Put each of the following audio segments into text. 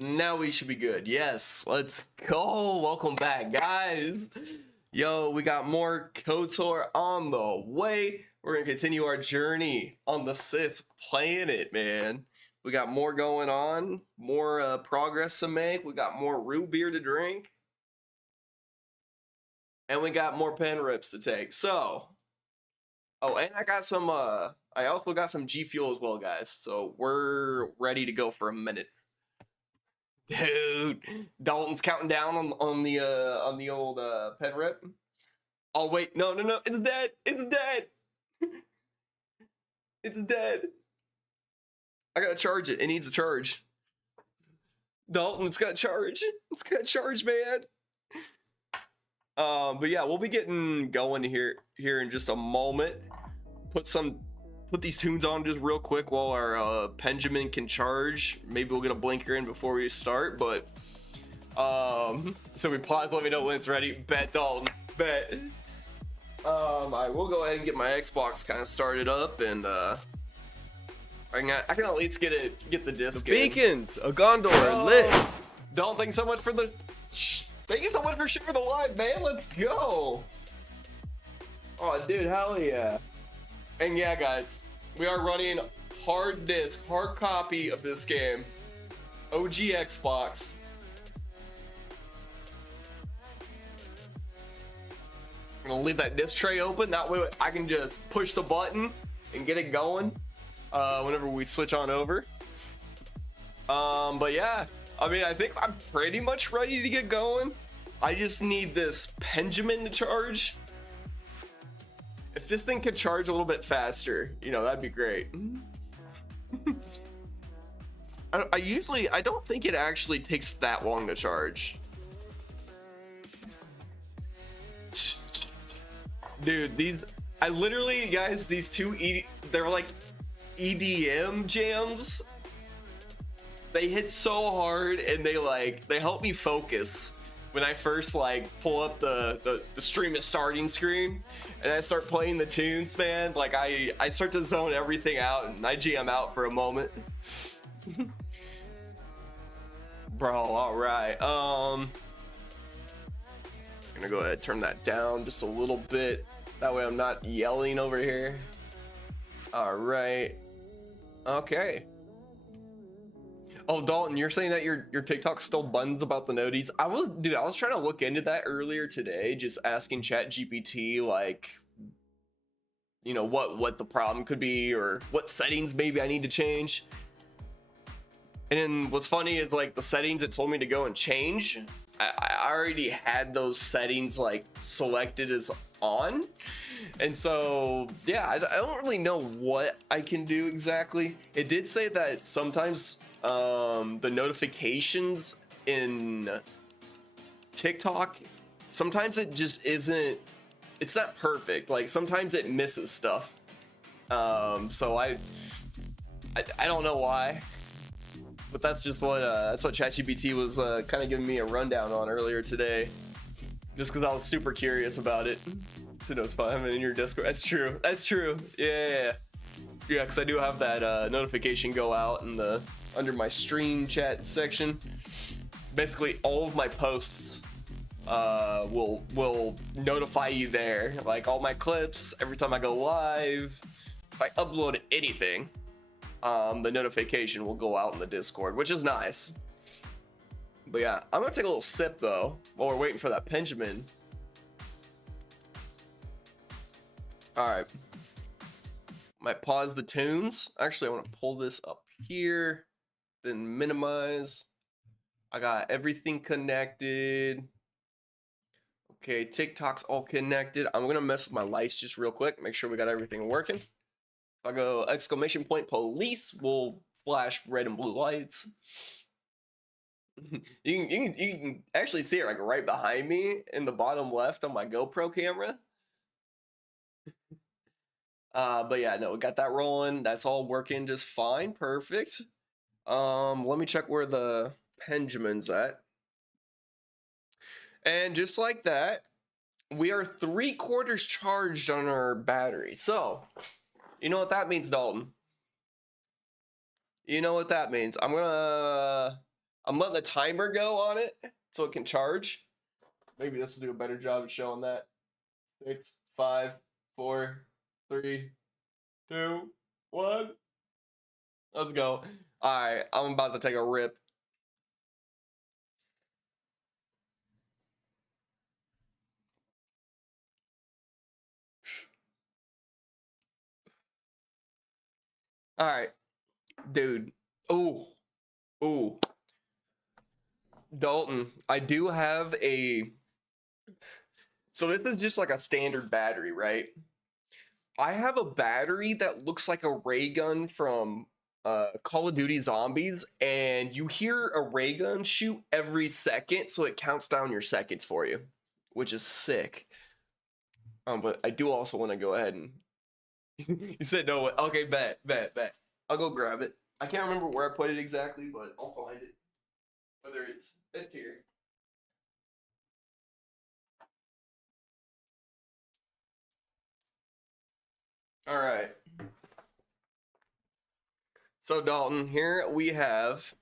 Now we should be good. Yes, let's go. Welcome back, guys. Yo, we got more KOTOR on the way. We're gonna continue our journey on the Sith planet, man. We got more going on, more progress to make. We got more root beer to drink, and we got more pen rips to take. So, oh, and I got some. I also got some G Fuel as well, guys. So we're ready to go for a minute. Dude, Dalton's counting down on the old pen rip. Oh wait, no, it's dead. It's dead. It's dead. I gotta charge it. It needs a charge. Dalton, it's got charge. It's got charge, man. But yeah, we'll be getting going here in just a moment. Put these tunes on just real quick while our Benjamin can charge. Maybe we'll get a blinker in before we start, but so we pause, let me know when it's ready. Bet, Dalton, bet. I will go ahead and get my Xbox kind of started up, and I can at least get the disc. The beacons, a Gondor lit. Dalton, thank you so much for the shit for the live, man. Let's go. Oh, dude, hell yeah. And yeah, guys, we are running hard copy of this game. OG Xbox. I'm gonna leave that disc tray open. That way I can just push the button and get it going whenever we switch on over. But yeah, I mean, I think I'm pretty much ready to get going. I just need this Benjamin to charge. If this thing could charge a little bit faster, you know, that'd be great. I don't think it actually takes that long to charge. Dude, I literally, guys, these they're like EDM jams. They hit so hard, and they help me focus when I first like pull up the stream is starting screen, and I start playing the tunes, man. Like I start to zone everything out, and I jam out for a moment. Bro, all right. I'm gonna go ahead and turn that down just a little bit. That way I'm not yelling over here. All right. Okay. Oh, Dalton, you're saying that your TikTok still buns about the noties? I was trying to look into that earlier today, just asking ChatGPT like, you know, what the problem could be or what settings maybe I need to change. And then what's funny is like the settings it told me to go and change, I already had those settings like selected as on. And so, yeah, I don't really know what I can do exactly. It did say that sometimes the notifications in TikTok, sometimes it just isn't, it's not perfect. Like sometimes it misses stuff. So I don't know why. But that's what ChatGPT was kind of giving me a rundown on earlier today, just because I was super curious about it. So no, it's fine. I'm in your Discord. That's true. That's true. Yeah. Because I do have that notification go out in the under my stream chat section. Basically, all of my posts will notify you there. Like all my clips, every time I go live, if I upload anything. The notification will go out in the Discord, which is nice. But yeah, I'm gonna take a little sip though while we're waiting for that Benjamin. All right, might pause the tunes. Actually, I want to pull this up here, then minimize. I got everything connected. Okay, TikTok's all connected. I'm gonna mess with my lights just real quick, make sure we got everything working. If I go exclamation point police, will flash red and blue lights. you can actually see it like right behind me in the bottom left on my GoPro camera. But yeah, no, we got that rolling. That's all working just fine. Perfect. Let me check where the Benjamin's at. And just like that, we are 3/4 charged on our battery. So, you know what that means, Dalton? You know what that means? I'm letting the timer go on it so it can charge. Maybe this will do a better job of showing that. 6, 5, 4, 3, 2, 1. Let's go. All right, I'm about to take a rip. All right, dude. Ooh. Dalton, I do have so this is just like a standard battery, right? I have a battery that looks like a ray gun from Call of Duty Zombies, and you hear a ray gun shoot every second, so it counts down your seconds for you, which is sick. But I do also want to go ahead and you said no. Okay, bet. I'll go grab it. I can't remember where I put it exactly, but I'll find it. Whether it's here. All right. So Dalton, here we have.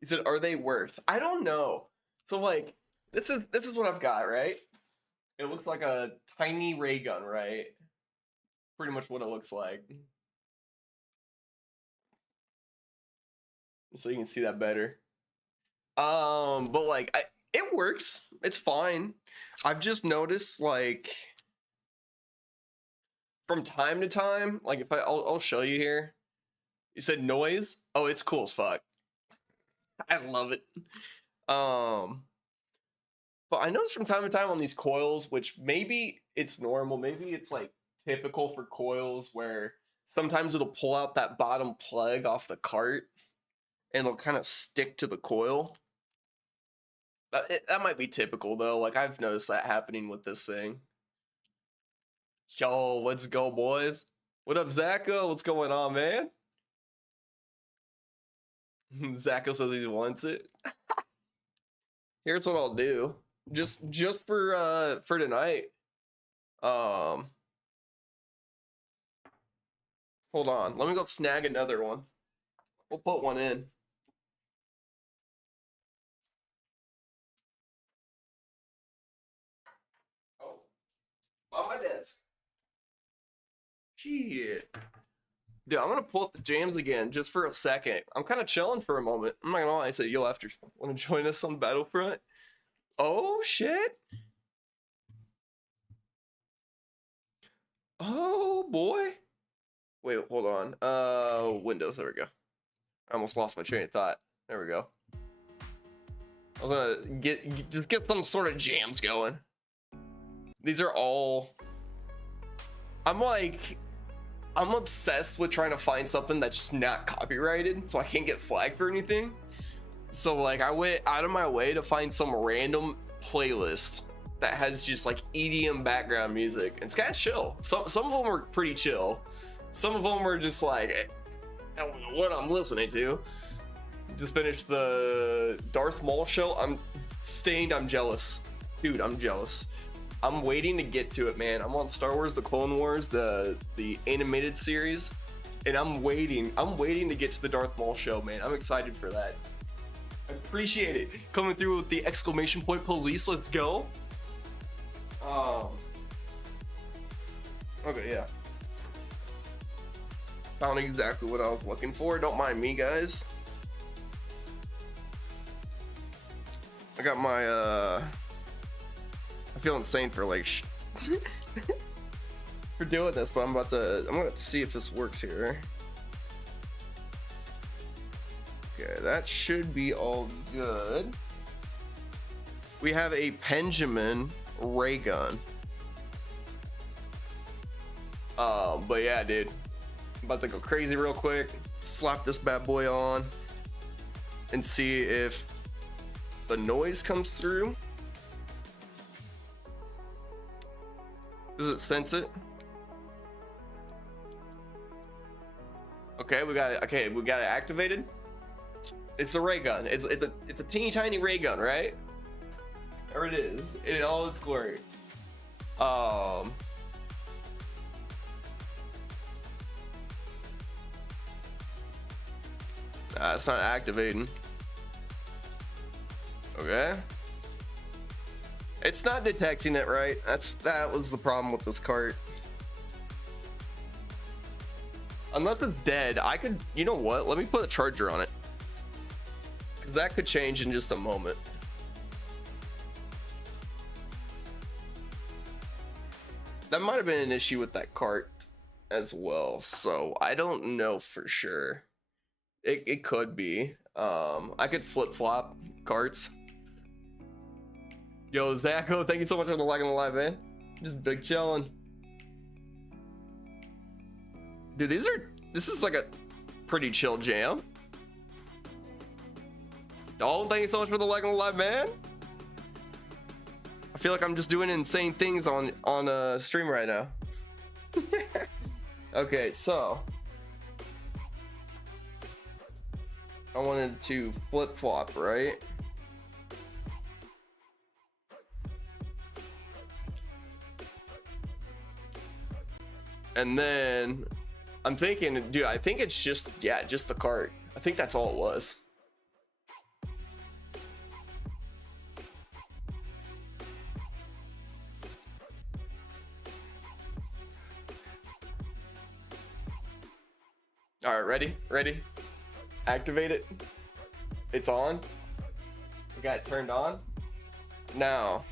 He said, "Are they worth?" I don't know. So like, this is what I've got, right? It looks like a tiny ray gun, right? Pretty much what it looks like. So you can see that better. But like, it works. It's fine. I've just noticed like from time to time, like if I'll show you here. You said noise? Oh, it's cool as fuck. I love it. But I notice from time to time on these coils, which maybe it's normal, maybe it's like typical for coils where sometimes it'll pull out that bottom plug off the cart and it'll kind of stick to the coil. That might be typical though. Like I've noticed that happening with this thing. Yo, let's go, boys. What up, Zacho? What's going on, man? Zacho says he wants it. Here's what I'll do. Just for tonight. Hold on. Let me go snag another one. We'll put one in. Oh, on my desk. Shit. Dude, I'm gonna pull up the jams again just for a second. I'm kind of chilling for a moment. I'm not gonna lie. I said, yo, after want to join us on Battlefront? Oh shit. Oh boy. Wait, hold on. Windows. There we go. I almost lost my train of thought. There we go. I was gonna just get some sort of jams going. These are all. I'm obsessed with trying to find something that's just not copyrighted, so I can't get flagged for anything. So like, I went out of my way to find some random playlist that has just like EDM background music. It's kind of chill. Some of them are pretty chill. Some of them are just like, I don't know what I'm listening to. Just finished the Darth Maul show. I'm stained. I'm jealous, dude. I'm jealous. I'm waiting to get to it, man. I'm on Star Wars: The Clone Wars, the animated series, and I'm waiting to get to the Darth Maul show, man. I'm excited for that. I appreciate it. Coming through with the exclamation point police. Let's go. Okay, yeah. Found exactly what I was looking for. Don't mind me, guys. I got my I feel insane for like for doing this, but I'm gonna see if this works here. Okay, that should be all good. We have a Benjamin ray gun. But yeah, dude, I'm about to go crazy real quick, slap this bad boy on, and see if the noise comes through. Does it sense it? Okay, we got it. Okay, we got it activated. It's a ray gun. It's a teeny tiny ray gun, right? There it is in all its glory. It's not activating. Okay. It's not detecting it right. That was the problem with this cart. Unless it's dead, I could, you know what? Let me put a charger on it, because that could change in just a moment. That might have been an issue with that cart as well, so I don't know for sure. It could be. I could flip-flop carts. Yo, Zacho, thank you so much for the like on the live, man. Just big chillin'. Dude, this is like a pretty chill jam. Dalton, thank you so much for the like on the live, man. I feel like I'm just doing insane things on stream right now. Okay, so I wanted to flip-flop, right? And then I'm thinking, dude, I think it's just the cart. I think that's all it was. All right, ready? Activate it. It's on. We got it turned on. Now,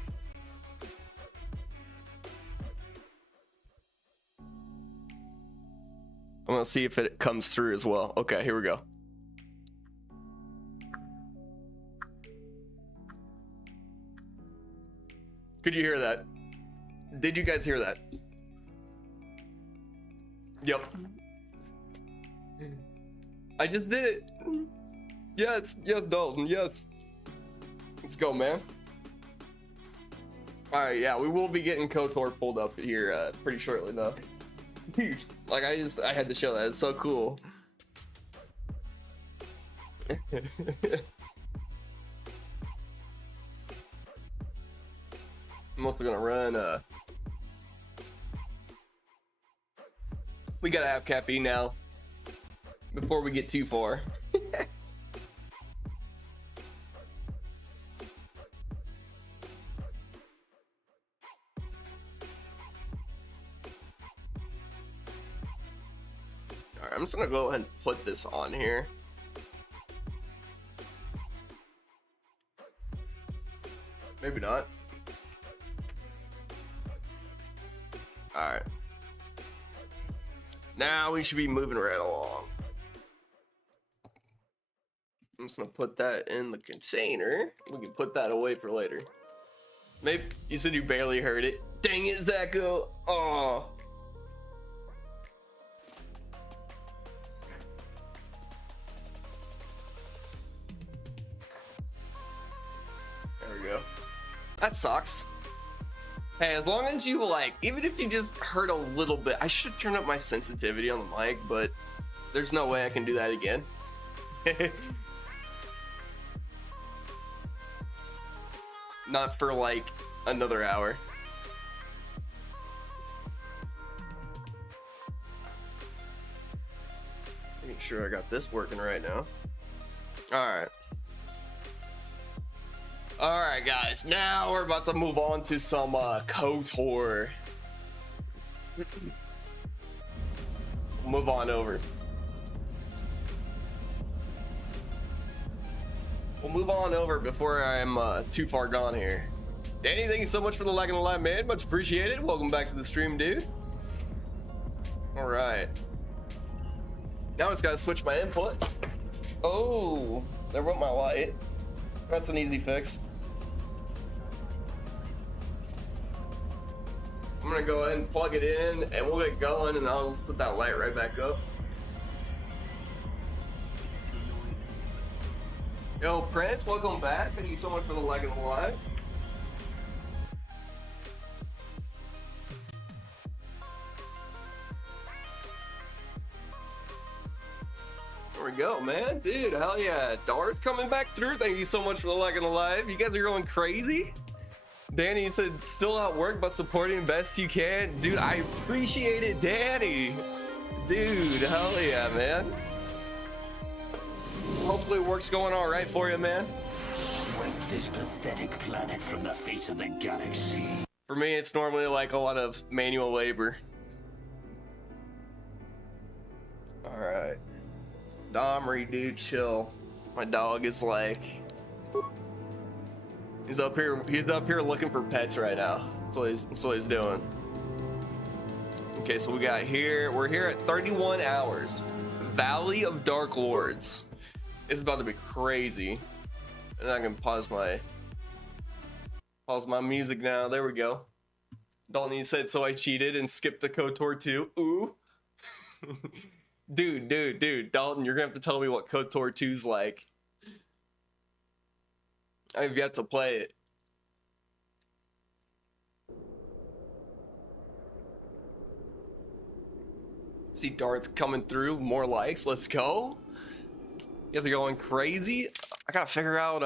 I'm gonna see if it comes through as well. Okay, here we go. Could you hear that? Did you guys hear that? Yep. I just did it. Yes, Dalton, yes. Let's go, man. All right, yeah, we will be getting KOTOR pulled up here pretty shortly, though. Like I had to show that. It's so cool. I'm also gonna run. We gotta have caffeine now before we get too far. Alright, I'm just gonna go ahead and put this on here. Maybe not. Alright. Now we should be moving right along. I'm just gonna put that in the container. We can put that away for later. Maybe you said you barely heard it. Dang it, Zacho. Oh. There we go. That sucks. Hey, as long as you like, even if you just heard a little bit, I should turn up my sensitivity on the mic, but there's no way I can do that again. Not for like another hour. Making sure I got this working right now. Alright. Alright guys, now we're about to move on to some KOTOR. Move on over. We'll move on over before I'm too far gone here. Danny, thank you so much for the like and the live, man. Much appreciated. Welcome back to the stream, dude. Alright. Now I just gotta switch my input. Oh, there went my light. That's an easy fix. I'm gonna go ahead and plug it in and we'll get going and I'll put that light right back up. Yo, Prince, welcome back. Thank you so much for the like and the live. There we go, man. Dude, hell yeah. Darth coming back through. Thank you so much for the like and the live. You guys are going crazy. Danny said, still at work, but supporting best you can. Dude, I appreciate it, Danny. Dude, hell yeah, man. Hopefully work's going all right for you, man. Wipe this pathetic planet from the face of the galaxy. For me, it's normally like a lot of manual labor. All right. Domry, dude, chill. My dog is like, he's up here looking for pets right now. That's what he's doing. Okay, so we're here at 31 hours. Valley of Dark Lords. It's about to be crazy. And I can pause my music now. There we go. Dalton, you said, so I cheated and skipped to KOTOR 2. Ooh. Dude, Dalton, you're gonna have to tell me what KOTOR 2's like. I've yet to play it. See Darth coming through, more likes, let's go. You guys are going crazy. I gotta figure out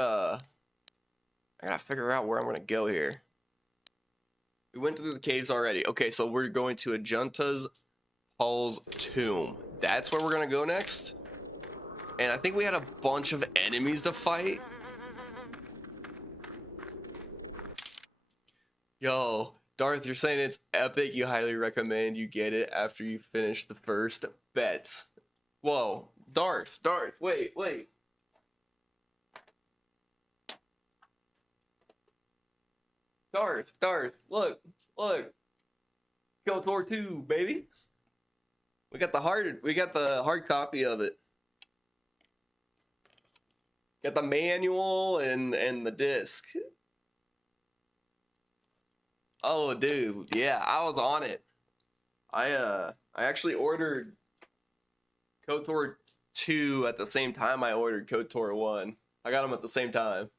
where I'm gonna go here. We went through the caves already. Okay, so we're going to Ajunta's Paul's tomb. That's where we're gonna go next. And I think we had a bunch of enemies to fight. Yo, Darth, you're saying it's epic. You highly recommend you get it after you finish the first bet. Whoa, Darth, wait. Darth, look. KOTOR 2, baby. We got the hard copy of it. Got the manual and the disc. Oh, dude, yeah, I was on it. I actually ordered KOTOR 2 at the same time I ordered KOTOR 1. I got them at the same time.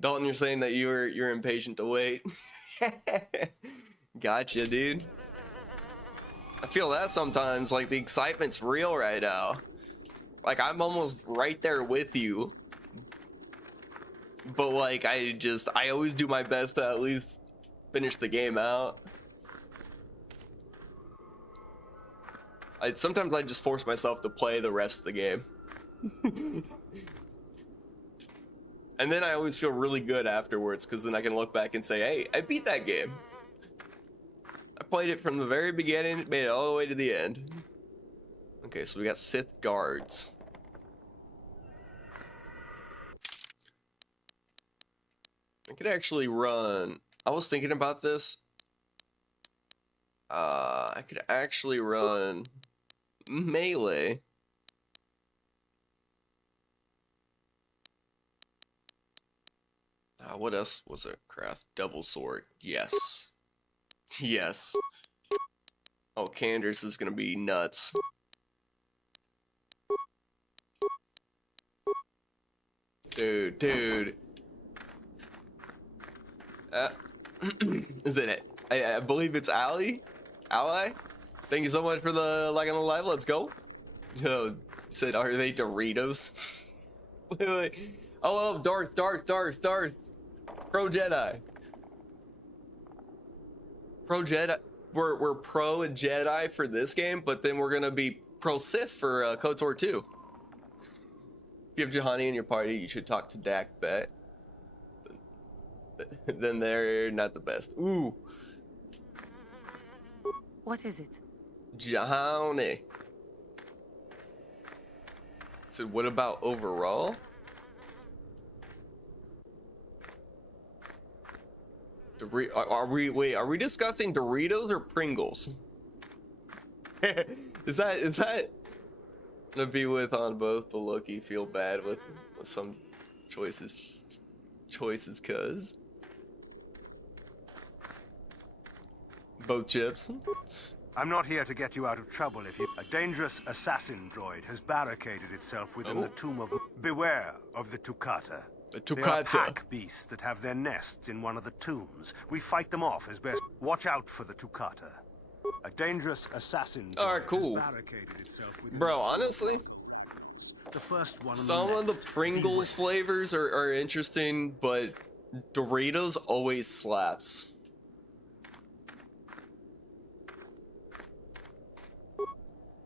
Dalton, you're saying that you're impatient to wait. Gotcha, dude. I feel that sometimes, like the excitement's real right now. Like I'm almost right there with you. But like I always do my best to at least finish the game out. Sometimes I just force myself to play the rest of the game. And then I always feel really good afterwards, because then I can look back and say, hey, I beat that game. I played it from the very beginning, made it all the way to the end. Okay, so we got Sith guards. I could actually run. I was thinking about this. I could actually run melee. What else was it? Craft double sword. Yes. Yes. Oh, Candace is gonna be nuts. Dude. Is it? I believe it's Ally. Thank you so much for the like on the live. Let's go. Yo, said, are they Doritos? wait. Oh, Darth. Pro Jedi. We're pro Jedi for this game, but then we're gonna be pro Sith for KOTOR 2. If you have Juhani in your party, you should talk to Dak Bet. Then they're not the best. Ooh. What is it? Juhani. So what about overall? Are we discussing Doritos or Pringles? is that gonna be with on both, but Loki feel bad with some choices cuz both chips. I'm not here to get you out of trouble if you... A dangerous assassin droid has barricaded itself within the tomb of... Beware of the Tukata. The They are Tukata. pack beasts that have their nests in one of the tombs. We fight them off as best. Watch out for the Tukata. A dangerous assassin droid Alright, cool. has barricaded itself within Bro, honestly, the first one on some the of the left. Pringles flavors are interesting, but Doritos always slaps.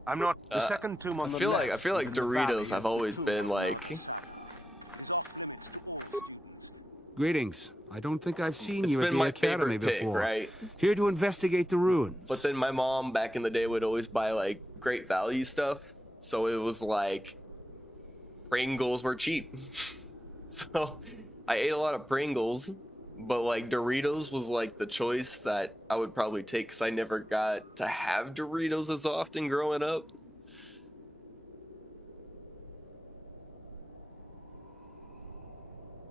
I'm not... The second tomb on I the feel left. like within the valley Doritos is have the always tomb. been like Greetings. I don't think I've seen it's you at been the my academy favorite pick, before. right? Here to investigate the ruins. But then my mom back in the day would always buy like great value stuff, so it was like Pringles were cheap. So I ate a lot of Pringles, but like Doritos was like the choice that I would probably take because I never got to have Doritos as often growing up.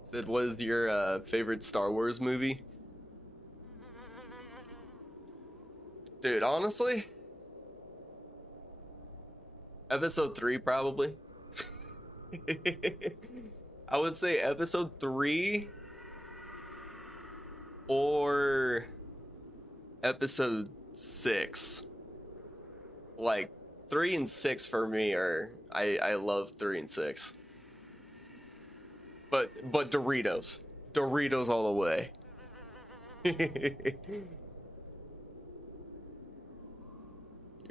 Sid, what is your favorite Star Wars movie? Dude, honestly, Episode 3 probably. I would say Episode 3 or Episode 6. Like 3 and 6 for me are I love 3 and 6. But Doritos all the way. You're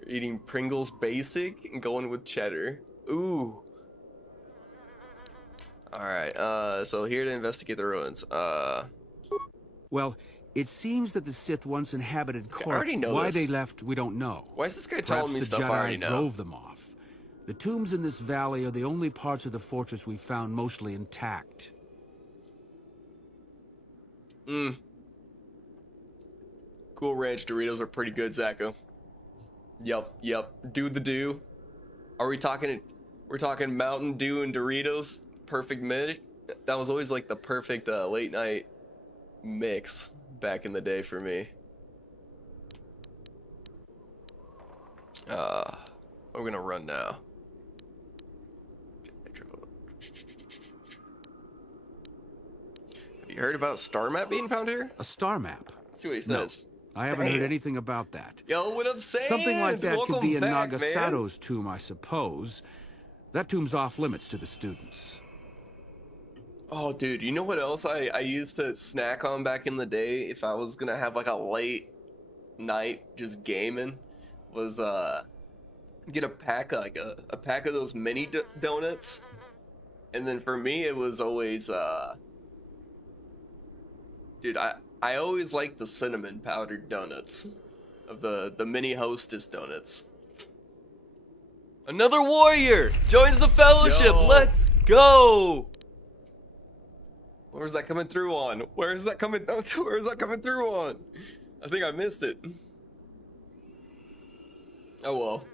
eating Pringles basic and going with cheddar. Ooh. All right. So here to investigate the ruins. Well, it seems that the Sith once inhabited I Korra. already know Why this. they left, we don't know. Why is this guy Perhaps telling me the stuff Jedi I already know? drove them off. The tombs in this valley are the only parts of the fortress we found mostly intact. Cool Ranch Doritos are pretty good, Zacho. Yup. Do the do. Are we talking? We're talking Mountain Dew and Doritos. Perfect mix. That was always like the perfect late night mix back in the day for me. We're gonna run now. You heard about star map being found here? A star map? Let's see what he No. says. I haven't heard anything about that. Yo, what I'm saying? Something like that could be in Welcome back, man. Nagasato's tomb, I suppose. That tomb's off limits to the students. Oh, dude, you know what else I used to snack on back in the day if I was gonna have like a late night just gaming? Was get a pack like a pack of those mini donuts, and then for me it was always dude, I always liked the cinnamon powdered donuts of the mini Hostess donuts. Another warrior joins the fellowship. Yo. Let's go. Where's that coming through on? Where's that coming through on? I think I missed it. Oh well.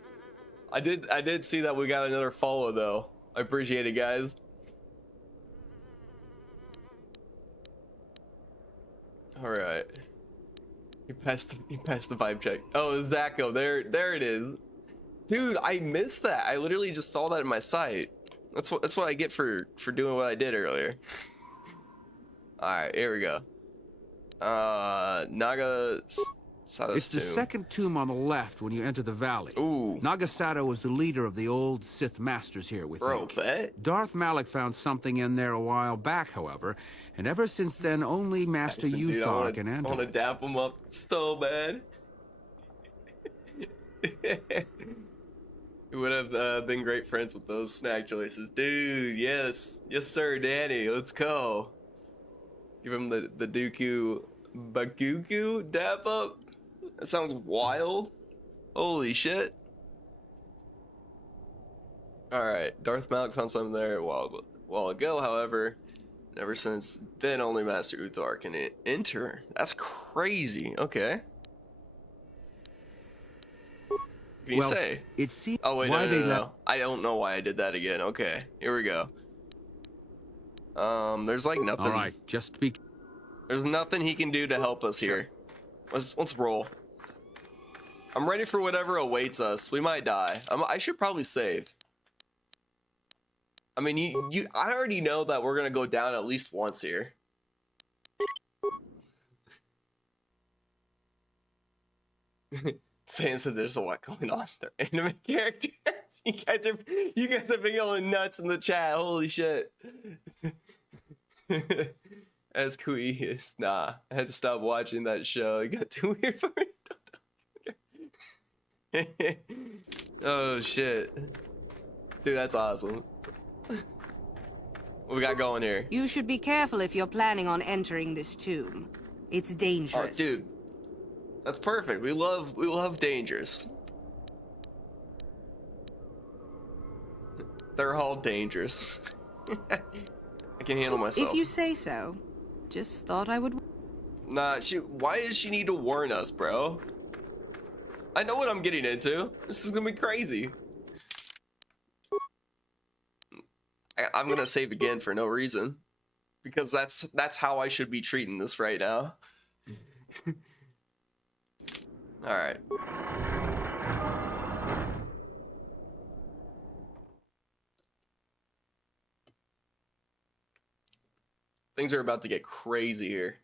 I did see that we got another follow though. I appreciate it, guys. All right. He passed the vibe check. Oh, Zacho, there it is. Dude, I missed that. I literally just saw that in my sight. That's what I get for doing what I did earlier. All right, here we go. Nagasado's It's the tomb. second tomb on the left when you enter the valley. Ooh. Nagasato was the leader of the old Sith masters here, we Bro, think. bet. Darth Malak found something in there a while back, however, and ever since then, only Master Dude, Uthar can I enter want to it. dap him up so bad. We would have been great friends with those snack choices. Dude, yes sir, Danny, let's go. Give him the Dooku Bagugu dap up. That sounds wild. Holy shit. Alright, Darth Malak found something there a while ago, however, ever since then only Master Uthar can enter. That's crazy. Okay. What can you Well, say? it seems Oh wait, why no, they no, let no. I don't know why I did that again. Okay, here we go. There's like nothing. All right, just be. There's nothing he can do to help us here. Let's roll. I'm ready for whatever awaits us. We might die. I should probably save. I mean, I already know that we're gonna go down at least once here. Saying that there's a lot going on. They're anime characters. You guys are big old nuts in the chat. Holy shit. As Kui nah. I had to stop watching that show. It got too weird for me. Oh shit. Dude, that's awesome. What we got going here? You should be careful if you're planning on entering this tomb. It's Oh, dangerous. dude. That's perfect. We love dangers. They're all dangerous. I can handle myself. If you say so. Just thought I would... Nah, why does she need to warn us, bro? I know what I'm getting into. This is gonna be crazy. I'm gonna save again for no reason. Because that's how I should be treating this right now. Alright. Things are about to get crazy here.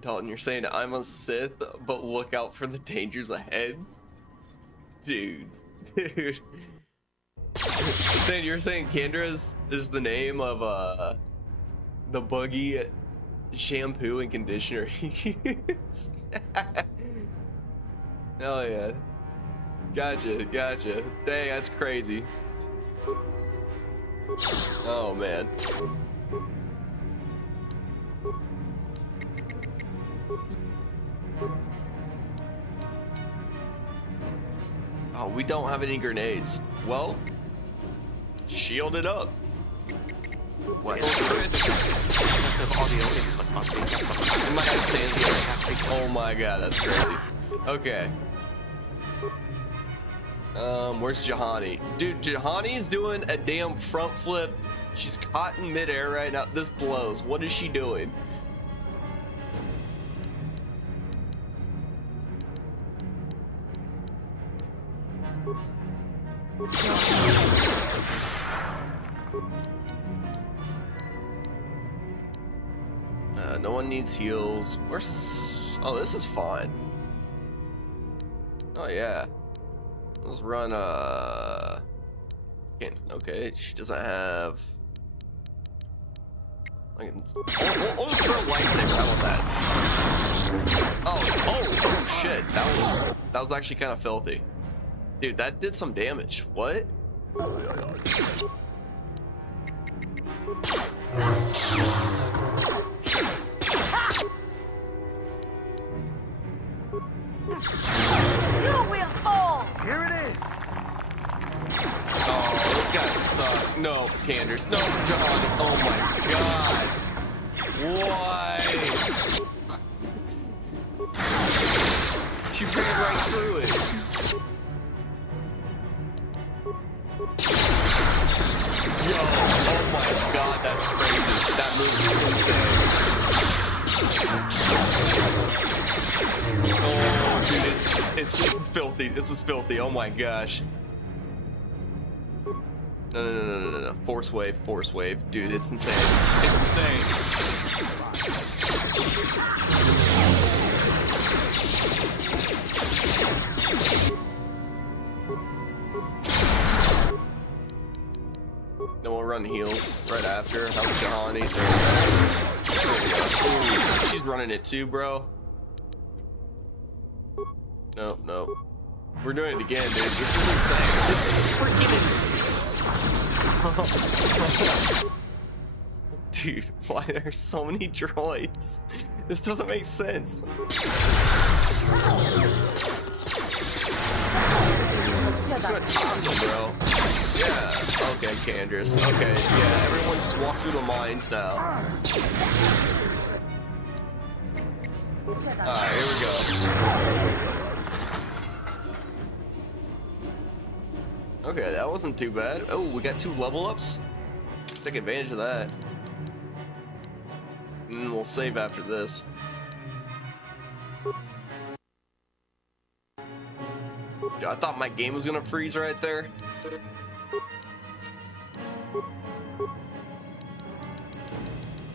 Dalton, you're saying I'm a Sith, but look out for the dangers ahead? Dude. You're saying Kendra is the name of the buggy shampoo and conditioner he used? Hell yeah. Gotcha. Dang, that's crazy. Oh man. Oh, we don't have any grenades. Well, shield it up. What? Those crits. My guy stands there. Oh my god, that's crazy. Okay. Where's Jahani? Dude, Jahani's doing a damn front flip. She's caught in midair right now. This blows. What is she doing? No one needs heals. Oh, this is fine. Oh yeah. Let's run. Okay, she doesn't have. I'll just throw a lightsaber. How about that? Oh shit! That was actually kind of filthy, dude. That did some damage. What? You will fall! Here it is! Oh, those guys suck. No, Candace. No, John. Oh my god. Why? She ran right through it. Yo, oh my god, that's crazy. That move's insane. Oh, dude, it's just filthy. This is filthy. Oh my gosh. No. Force wave. Dude, it's insane. It's insane. Then we'll run heals right after. Help Jahani. Ooh, she's running it too, bro. Nope. We're doing it again, dude. This is insane. This is freaking insane. Dude, why are there so many droids? This doesn't make sense. Just gonna toss him, bro. Yeah. Okay, Candace. Okay, yeah. Everyone just walk through the mines now. Alright, here we go. Okay, that wasn't too bad. Oh, we got 2 level ups. Take advantage of that. And we'll save after this. I thought my game was gonna freeze right there.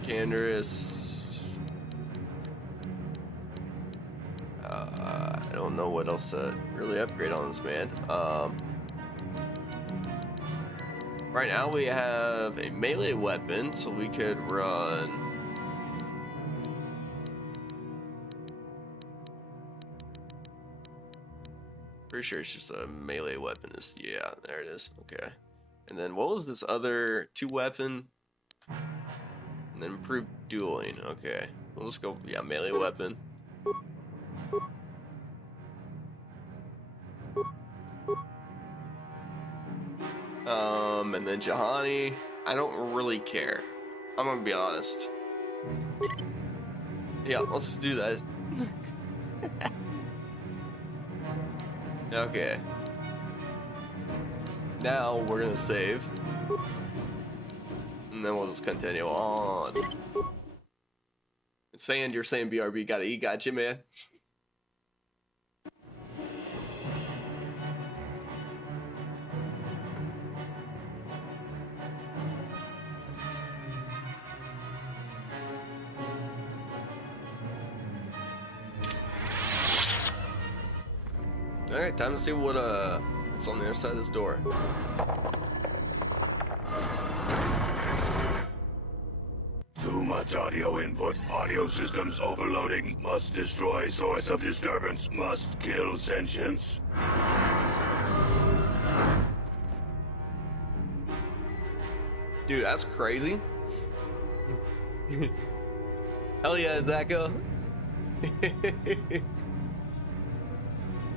Candace. I don't know what else to really upgrade on this man. Right now we have a melee weapon, so we could run. Pretty sure it's just a melee weapon. Yeah, there it is. Okay. And then what was this other 2 weapon? And then improved dueling. Okay. We'll just go, yeah, melee weapon. And then Jahani. I don't really care. I'm gonna be honest. Yeah, let's just do that. Okay. Now we're gonna save. And then we'll just continue on. It's saying you're saying BRB gotta eat, gotcha, man. Alright, time to see what's on the other side of this door. Too much audio input. Audio systems overloading. Must destroy source of disturbance. Must kill sentience. Dude, that's crazy. Hell yeah, Zacho.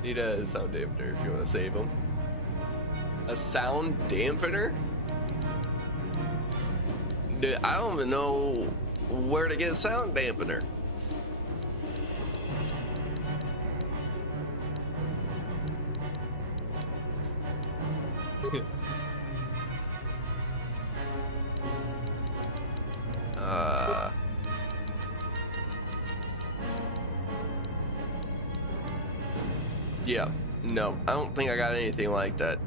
Need a sound dampener if you want to save him. A sound dampener? Dude, I don't even know where to get a sound dampener. Yeah, no, I don't think I got anything like that.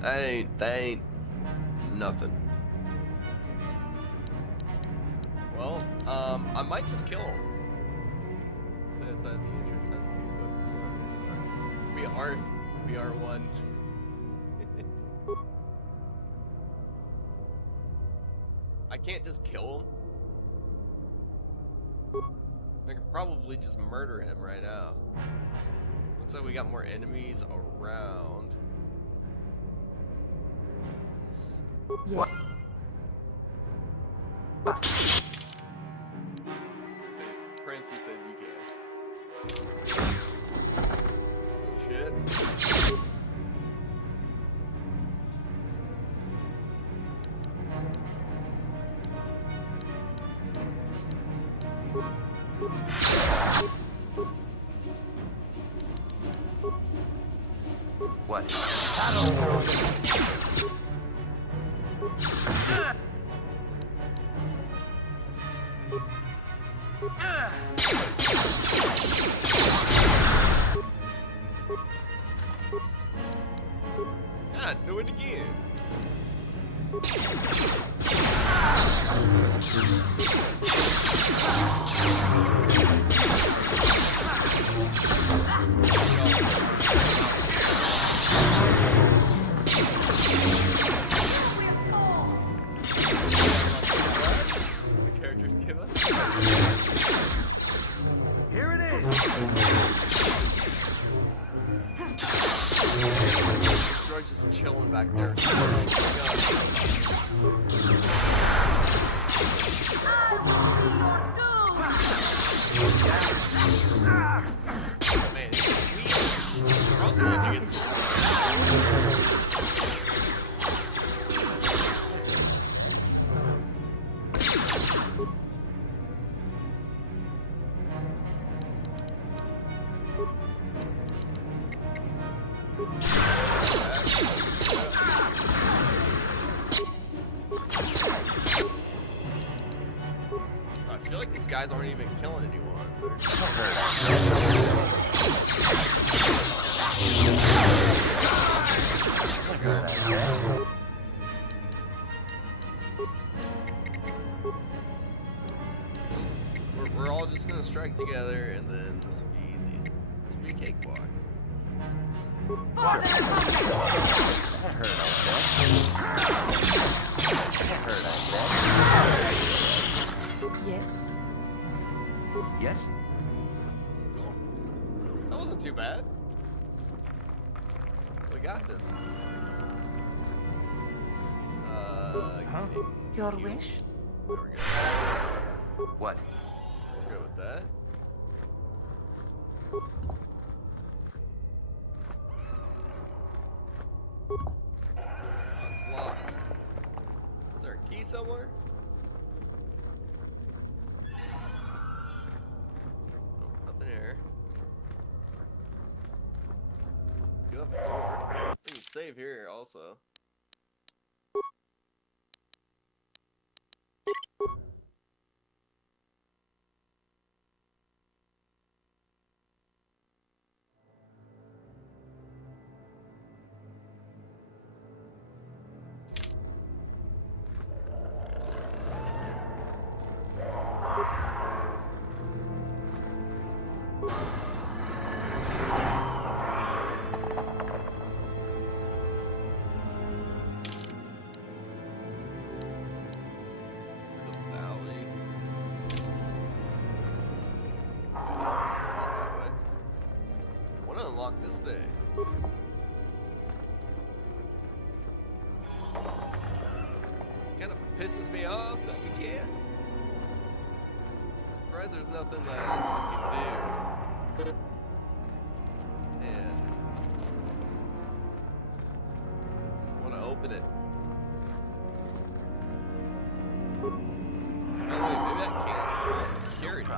That ain't nothing. Well, I might just kill him. That's the entrance has to be equipped. We are one. I can't just kill him. I could probably just murder him right now. Looks like we got more enemies around. Yes. Prince, you said you can. Oh, shit. What? God, do it again. The characters give us. Here it is! This droid's just chilling back there. Man, we're all going to get some. I feel like these guys aren't even killing anyone. We're all just gonna strike together, and then this will be easy. This will be a cakewalk. Yes. Yes? Cool. That wasn't too bad. We got this. Your wish? There we go. What? We're good with that. Oh, it's locked. Is there a key somewhere? Nope, nothing here. You have a door. We can save here also. Unlock this thing. Kind of pisses me off that we can't. I'm surprised there's nothing that we can do. And I want to open it. Oh wait, maybe I can't. Security.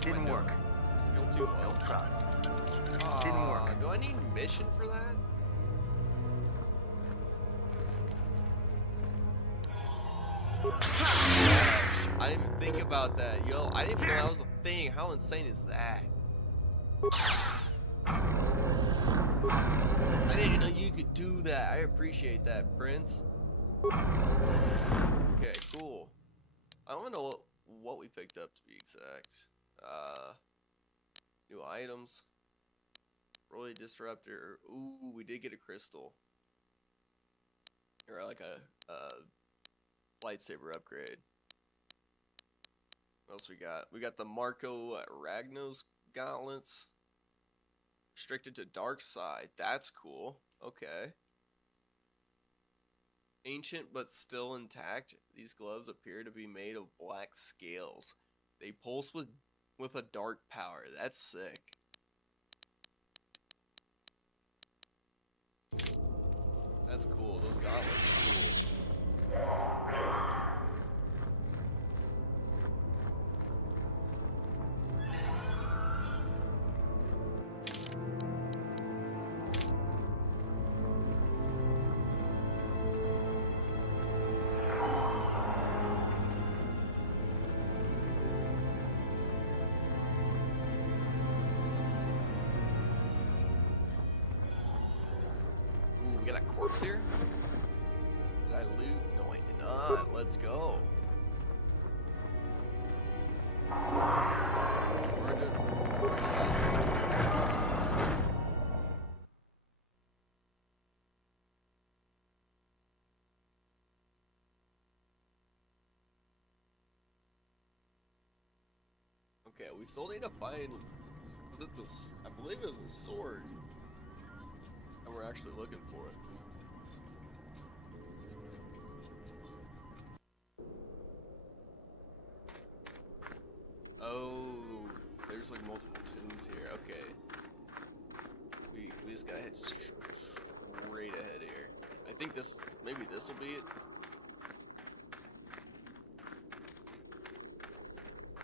Didn't work. Skill 2 low. Don't try. Didn't work. Do I need mission for that? I didn't even think about that, yo. I didn't even know that was a thing. How insane is that? I didn't know you could do that. I appreciate that, Prince. Okay, cool. I want to what we picked up to be exact. New items. Roy Disruptor. Ooh, we did get a crystal. Or like a lightsaber upgrade. What else we got? We got the Marco Ragnos gauntlets. Restricted to dark side. That's cool. Okay. Ancient but still intact. These gloves appear to be made of black scales. They pulse with a dark power. That's sick. That's cool. Those gauntlets are cool. Ooh, we got a corpse here? Did I loot? No, I did not. Let's go. Okay, we still need to find. I believe it was a sword. And we're actually looking for it. Oh, there's like multiple tombs here. Okay. We just gotta head straight ahead here. I think maybe this will be it.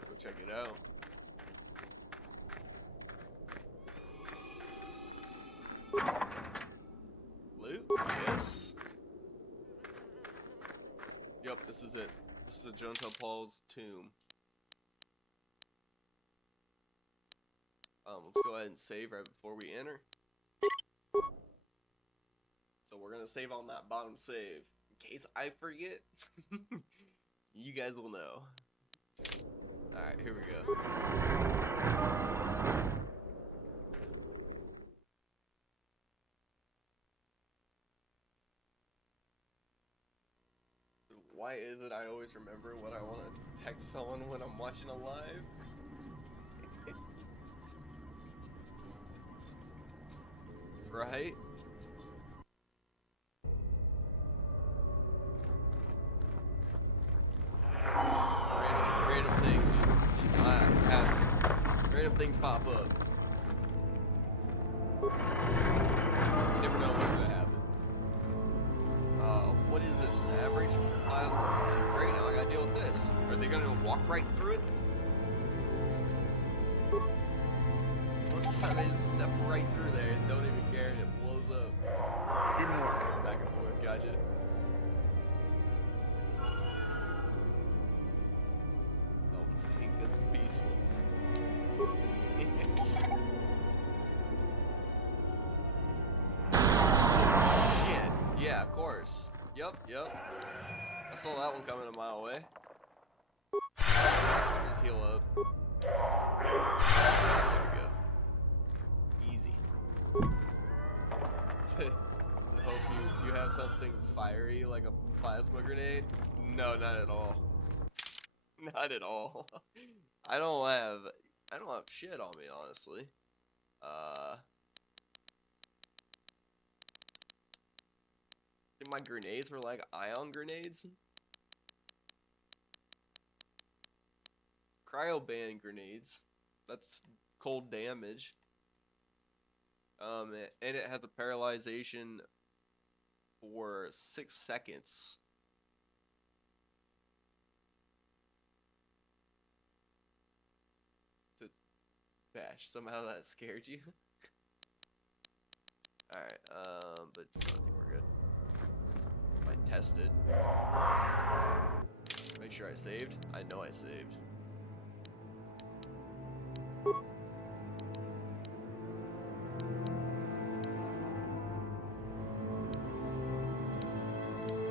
Go check it out. Loot? Yes. Yep, this is it. This is a Jontel Paul's tomb. Let's go ahead and save right before we enter. So we're gonna save on that bottom save. In case I forget, you guys will know. Alright, here we go. Why is it I always remember what I want to text someone when I'm watching a live? Right? Random things just happen. Random things pop up. You never know what's gonna happen. What is this? An average plasma? Great, now I gotta deal with this. Are they gonna walk right through it? Most of the time they just step right through there and don't even care and it blows up. Didn't work. Going back and forth, gotcha. Oh, it's pink because it's peaceful. Oh, shit. Yeah, of course. Yep. I saw that one coming a mile away. Just heal up. There we go. Easy. To hope you have something fiery like a plasma grenade? No, not at all. Not at all. I don't have shit on me, honestly. I think my grenades were like ion grenades. Cryoban grenades. That's cold damage. And it has a paralyzation for 6 seconds. To bash. Somehow that scared you. Alright, but I think we're good. Might test it. Make sure I saved. I know I saved.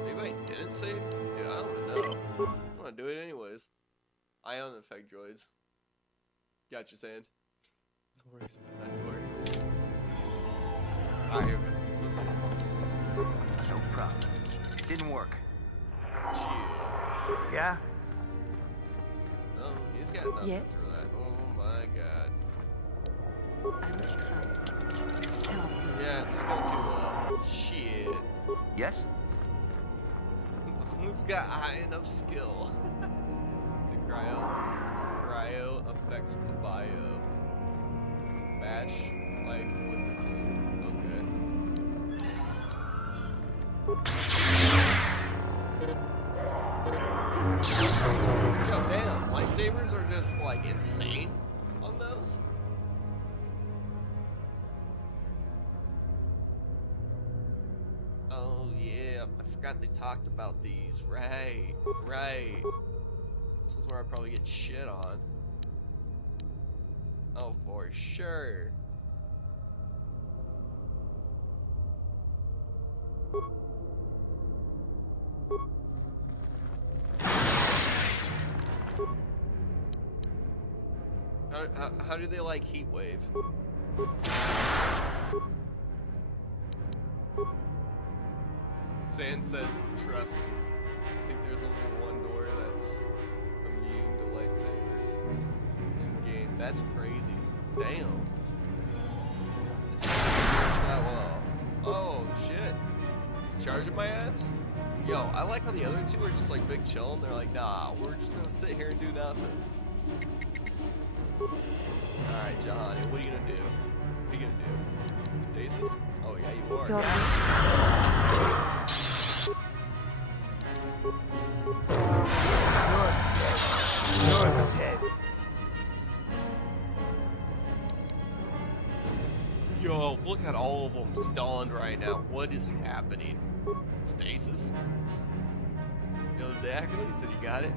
Maybe I didn't save? Yeah, I don't know. I'm gonna do it anyways. Ion effect droids. Gotcha, Sand. No worries about that door. Alright, here we go. What's that? No problem. Didn't work. Shit. Yeah? No, he's got nothing Yes? for that. Oh my god. I must try. Help. Yeah, it's still too low. Shit. Yes? Who's got high enough skill? Is it cryo? Cryo affects bio. Bash, like with the two. Okay. Yo, damn, lightsabers are just like insane on those. Oh yeah, I forgot they talked about these. Right, right. This is where I probably get shit on. Oh, for sure. How do they like heat wave? Sand says trust. I think there's only one door that's immune to lightsabers in game. That's crazy. Damn. It's that well. Oh shit. He's charging my ass? Yo, I like how the other two are just like big chill and they're like, nah, we're just gonna sit here and do nothing. Alright, John, what are you gonna do? What are you gonna do? Stasis? Oh yeah, you are. Your You're dead. Yo, look at all of them stunned right now. What is happening? Stasis? Yo, Zach, at least that you got it.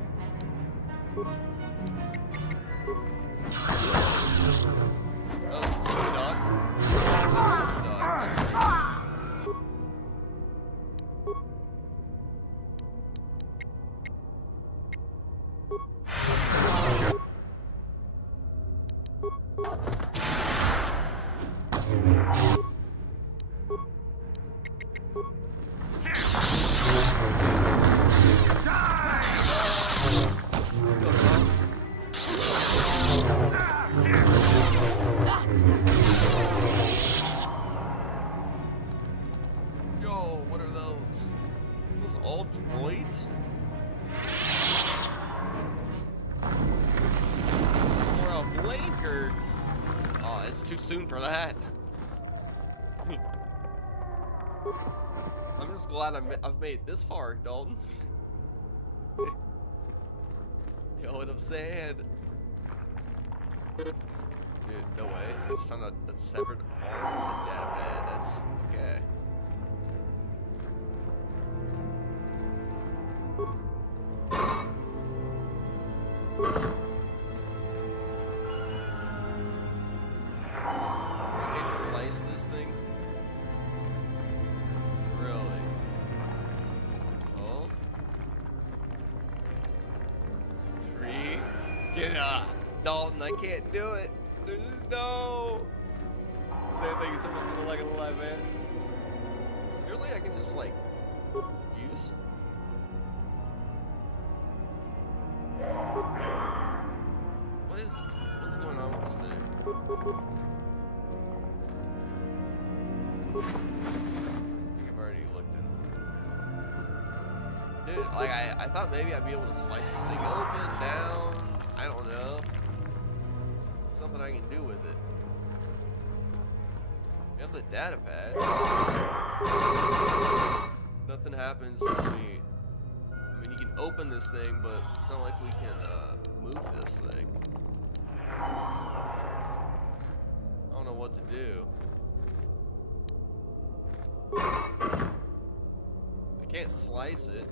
Oh, stuck? I'm stuck. That's crazy. Let's go, son. Yo, what are those? Those all droids? Or a blinker? Oh, it's too soon for that. I'm just glad I've made it this far, Dalton. You know what I'm saying? Dude, no way. I just found a severed arm with a data pad. That's okay. I can slice this thing. Really? Oh. It's a 3. Get up. Dalton, I can't do it. No. Say thank you so much for the like of the live, man. Surely I can just like use. What's going on with this thing? I think I've already looked in. Dude, like I thought maybe I'd be able to slice this thing open, down. I don't know. Something I can do with it. We have the data pad. Nothing happens when we. I mean, you can open this thing, but it's not like we can move this thing. I don't know what to do. I can't slice it.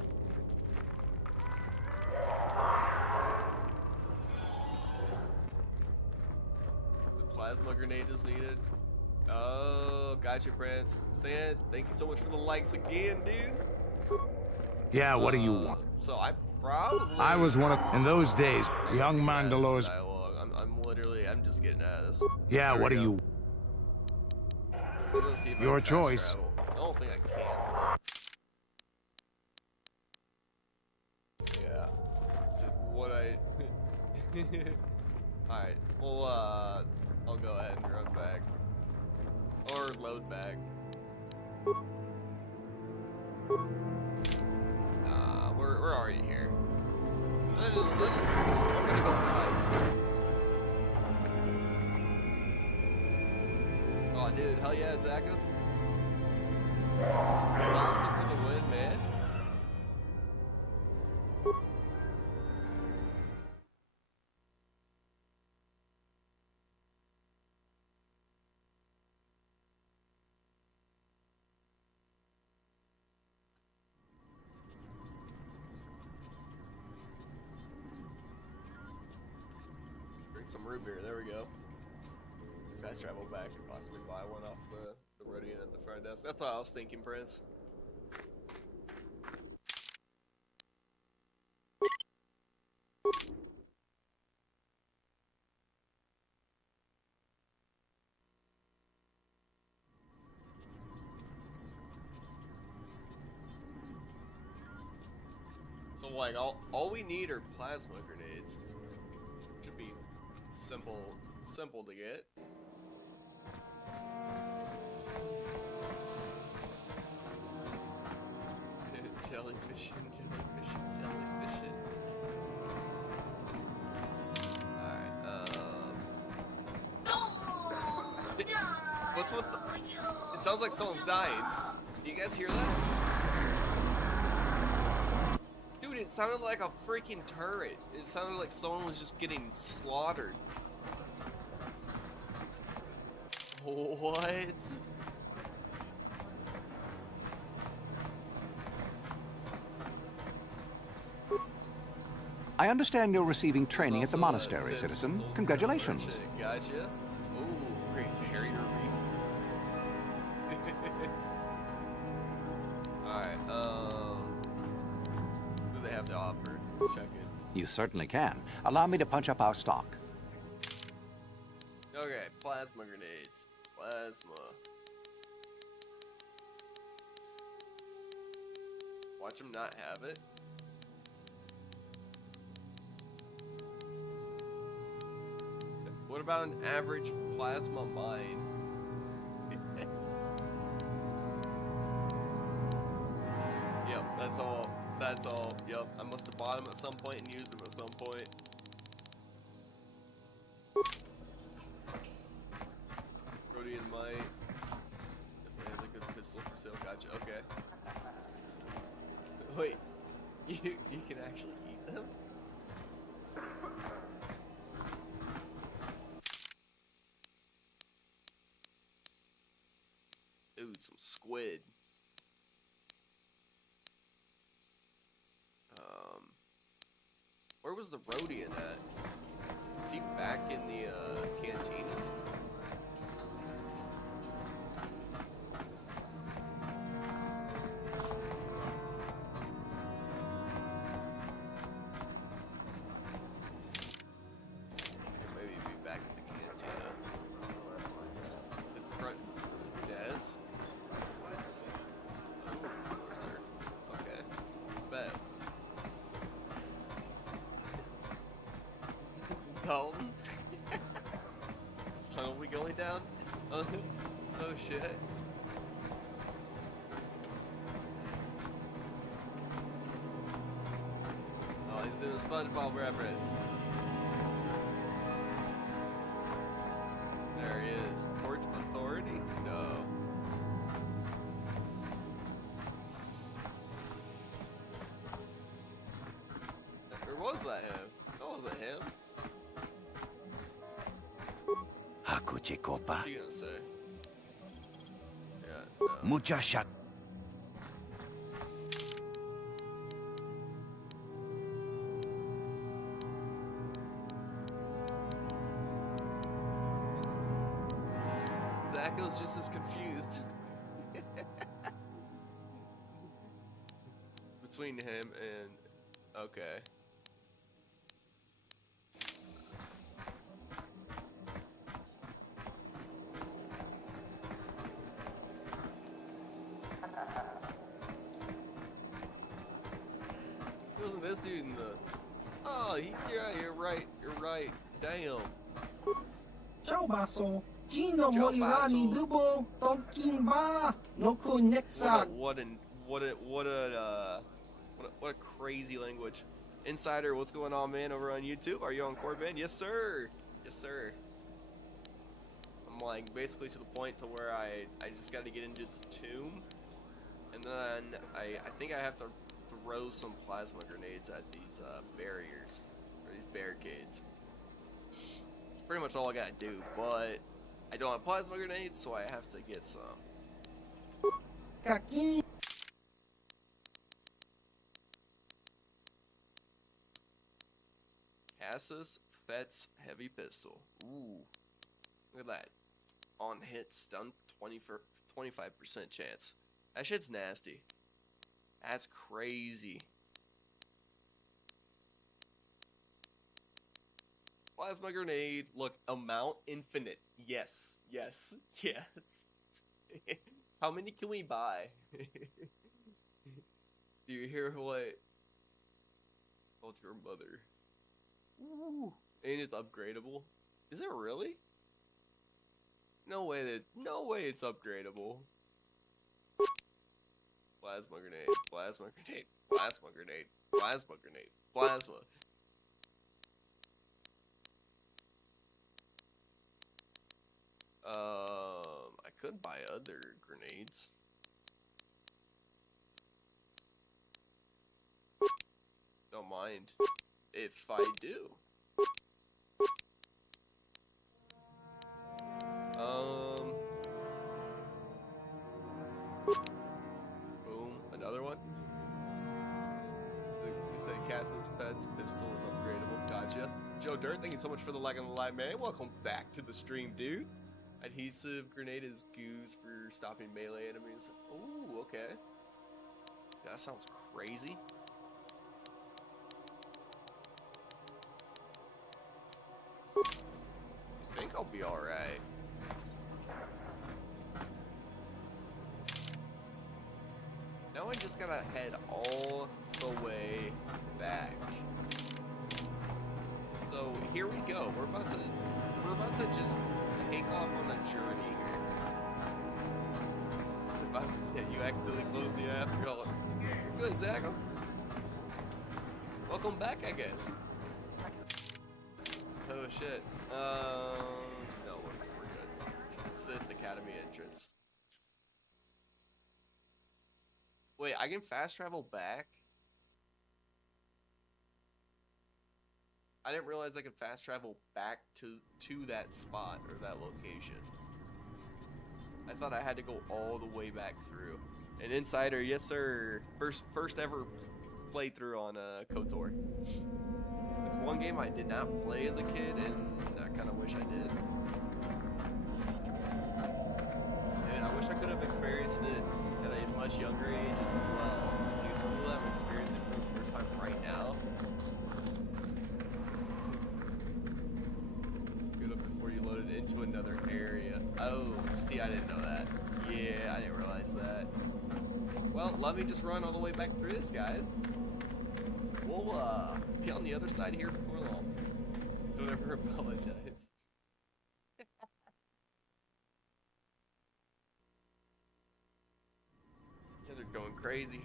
The plasma grenade is needed. Oh, gotcha, Prince. Sand, thank you so much for the likes again, dude. Yeah, what do you want? So I Probably. I was one of... In those days, young Mandalores... Dialogue. I'm just getting at this. Yeah, There what we do go. you... Let's see if I Your can fast choice. travel. I don't think I can. Yeah. So what I... Alright, well, I'll go ahead and run back. Or load back. We're already here. I'm gonna go ride. Oh, dude, hell yeah, Saga. Boston for the win, man. Drink some root beer, there we go. Fast travel back and possibly buy one off the Rodian at the front desk. That's what I was thinking, Prince. So like all we need are plasma grenades. Should be simple to get. Jellyfishing. Alright, what's with the... It sounds like someone's dying. Do you guys hear that? Dude, it sounded like a freaking turret. It sounded like someone was just getting slaughtered. What? I understand you're receiving training at the monastery, citizen. Congratulations. Gotcha. Ooh, great barrier reef. Alright, what do they have to offer? Let's check it. You certainly can. Allow me to punch up our stock. Okay, plasma grenades. Plasma. Watch them not have it. What about an average plasma mine? Yep, that's all. That's all. Yep, I must have bought them at some point and used them at some point. Rodian might. Definitely has a good pistol for sale. Gotcha. Okay. Wait, you can actually eat them? Dude, some squid. Where was the Rodian at? Is he back in the cantina? Maybe be back in the cantina. To the front desk. Okay. Bet. Dalton? Are we going down? Oh shit. Oh, he's doing a SpongeBob reference. There he is. Port Authority? No. Or was that him? That wasn't him. What's he gonna say? Yeah, no. Mucha shak. Zacho's just as confused. Between him and Okay. Wasn't this dude in the... Oh, yeah, you're right. You're right. Damn. Ciao baso. Gino Ciao, Moirani baso. Bubo Tonkin Ba Noku Netsak. What a crazy language. Insider, what's going on, man? Over on YouTube, are you on Corbin? Yes, sir. Yes, sir. I'm like basically to the point to where I just got to get into this tomb, and then I think I have to throw some plasma grenades at these barriers or these barricades. It's pretty much all I gotta do, but I don't have plasma grenades, so I have to get some. Kaki. Cassus Fet's heavy pistol. Ooh, look at that. On hit, stun 25% chance. That shit's nasty. That's crazy. Plasma grenade. Look, amount infinite. Yes, yes, yes. How many can we buy? Do you hear what? Told your mother. Ooh, and it's upgradable. Is it really? No way it's upgradable. Plasma grenade, plasma grenade, plasma grenade, plasma grenade, plasma. I could buy other grenades. Don't mind if I do. Boom, another one. You say Cass's Fed's pistol is upgradable. Gotcha. Joe Dirt, thank you so much for the like on the live, man. Welcome back to the stream, dude. Adhesive grenade is goose for stopping melee enemies. Ooh, okay. That sounds crazy. I think I'll be alright. Now I just gotta head all the way back. So here we go. We're about to just take off on a journey here. It's about, yeah, you accidentally closed the app. You're all like, you're good, Zach. Welcome back, I guess. Oh shit. No, we're good. Sith Academy entrance. Wait, I can fast travel back? I didn't realize I could fast travel back to that spot or that location. I thought I had to go all the way back through. An insider, yes sir. First ever playthrough on KOTOR. It's one game I did not play as a kid, and I kind of wish I did. And I wish I could have experienced it at a much younger age as well. It's cool that I'm experiencing it for the first time right now. Good up before you loaded into another area. Oh, see, I didn't know that. Yeah, I didn't realize that. Well, let me just run all the way back through this, guys. We'll be on the other side here before long. Don't ever apologize. You guys are going crazy.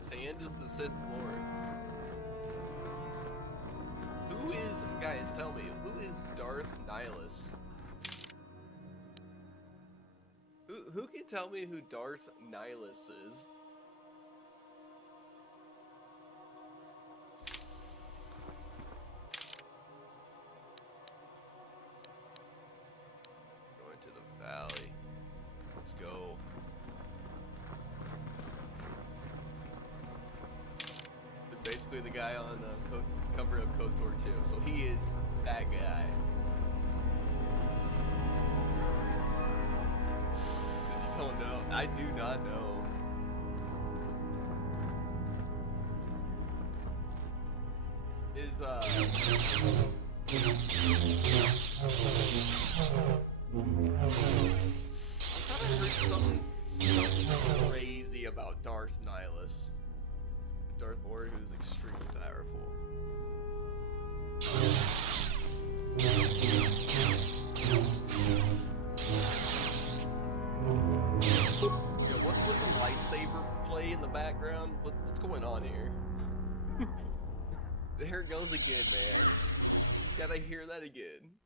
Sand is the Sith Lord. Who is, guys, tell me, who is Darth Nihilus? Who can tell me who Darth Nihilus is? Going to the valley. Let's go. basically the guy on cover of KOTOR 2, so he is that guy. So you don't know? I do not know. Is I thought I heard something crazy about Darth Nihilus. Darth Lord who's extremely powerful. Yo, what's with the lightsaber play in the background? What's going on here? There it goes again, man. Gotta hear that again.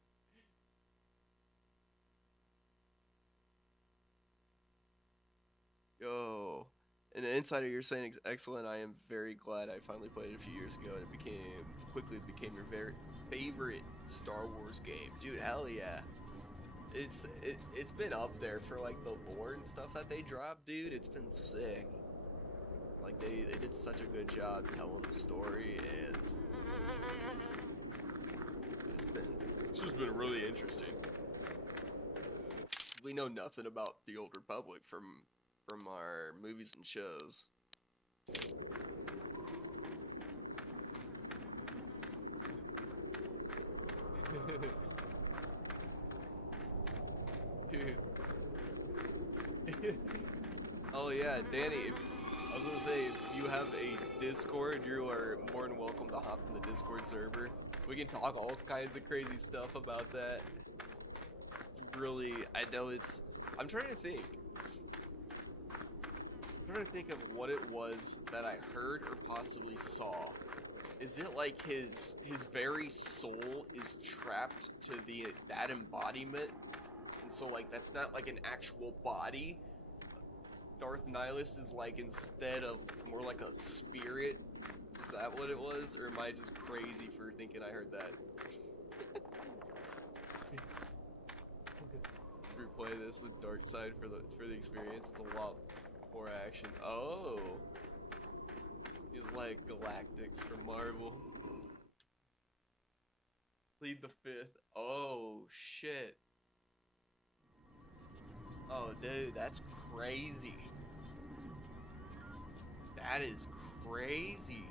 Yo. And the insider, you're saying excellent. I am very glad I finally played it a few years ago and it quickly became your very favorite Star Wars game. Dude, hell yeah. It's been up there for like the lore and stuff that they dropped, dude. It's been sick. Like they did such a good job telling the story, and it's just been really interesting. We know nothing about the Old Republic from our movies and shows. Oh yeah, Danny, I was gonna say, if you have a Discord, you are more than welcome to hop in the Discord server. We can talk all kinds of crazy stuff about that. Really, I know I'm trying to think. I'm trying to think of what it was that I heard or possibly saw. Is it like his very soul is trapped to that embodiment? And so like that's not like an actual body. Darth Nihilus is like instead of more like a spirit. Is that what it was? Or am I just crazy for thinking I heard that? Replay this with Darkseid for the experience. It's a lot more action. Oh, he's like Galactics from Marvel. Plead the Fifth. Oh shit. Oh dude, that's crazy. That is crazy.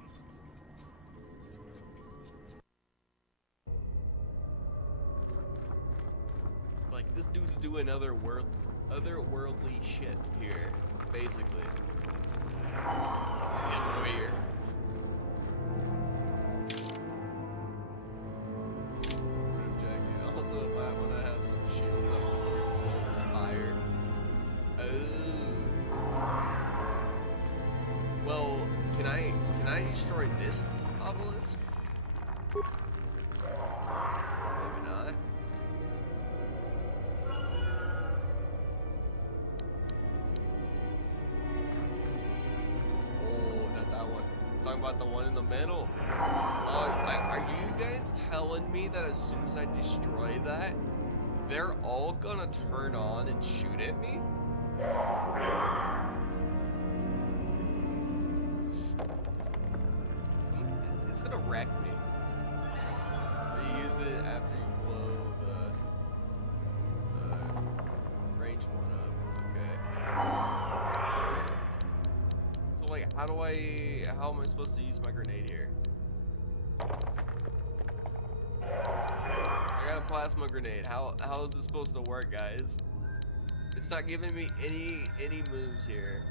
Like this dude's doing otherworldly shit here, basically. Yeah, over here. Objective. Also, I want to have some shields up before we expire. Oh. Well, can I destroy this obelisk? Maybe not. Oh, not that one. I'm talking about the one in the middle. Are you guys telling me that as soon as I destroy that, they're all gonna turn on and shoot at me? It's gonna wreck me. You use it after you blow the range one up. Okay. So like, how am I supposed to use my grenade here? I got a plasma grenade. How is this supposed to work, guys? It's not giving me any moves here.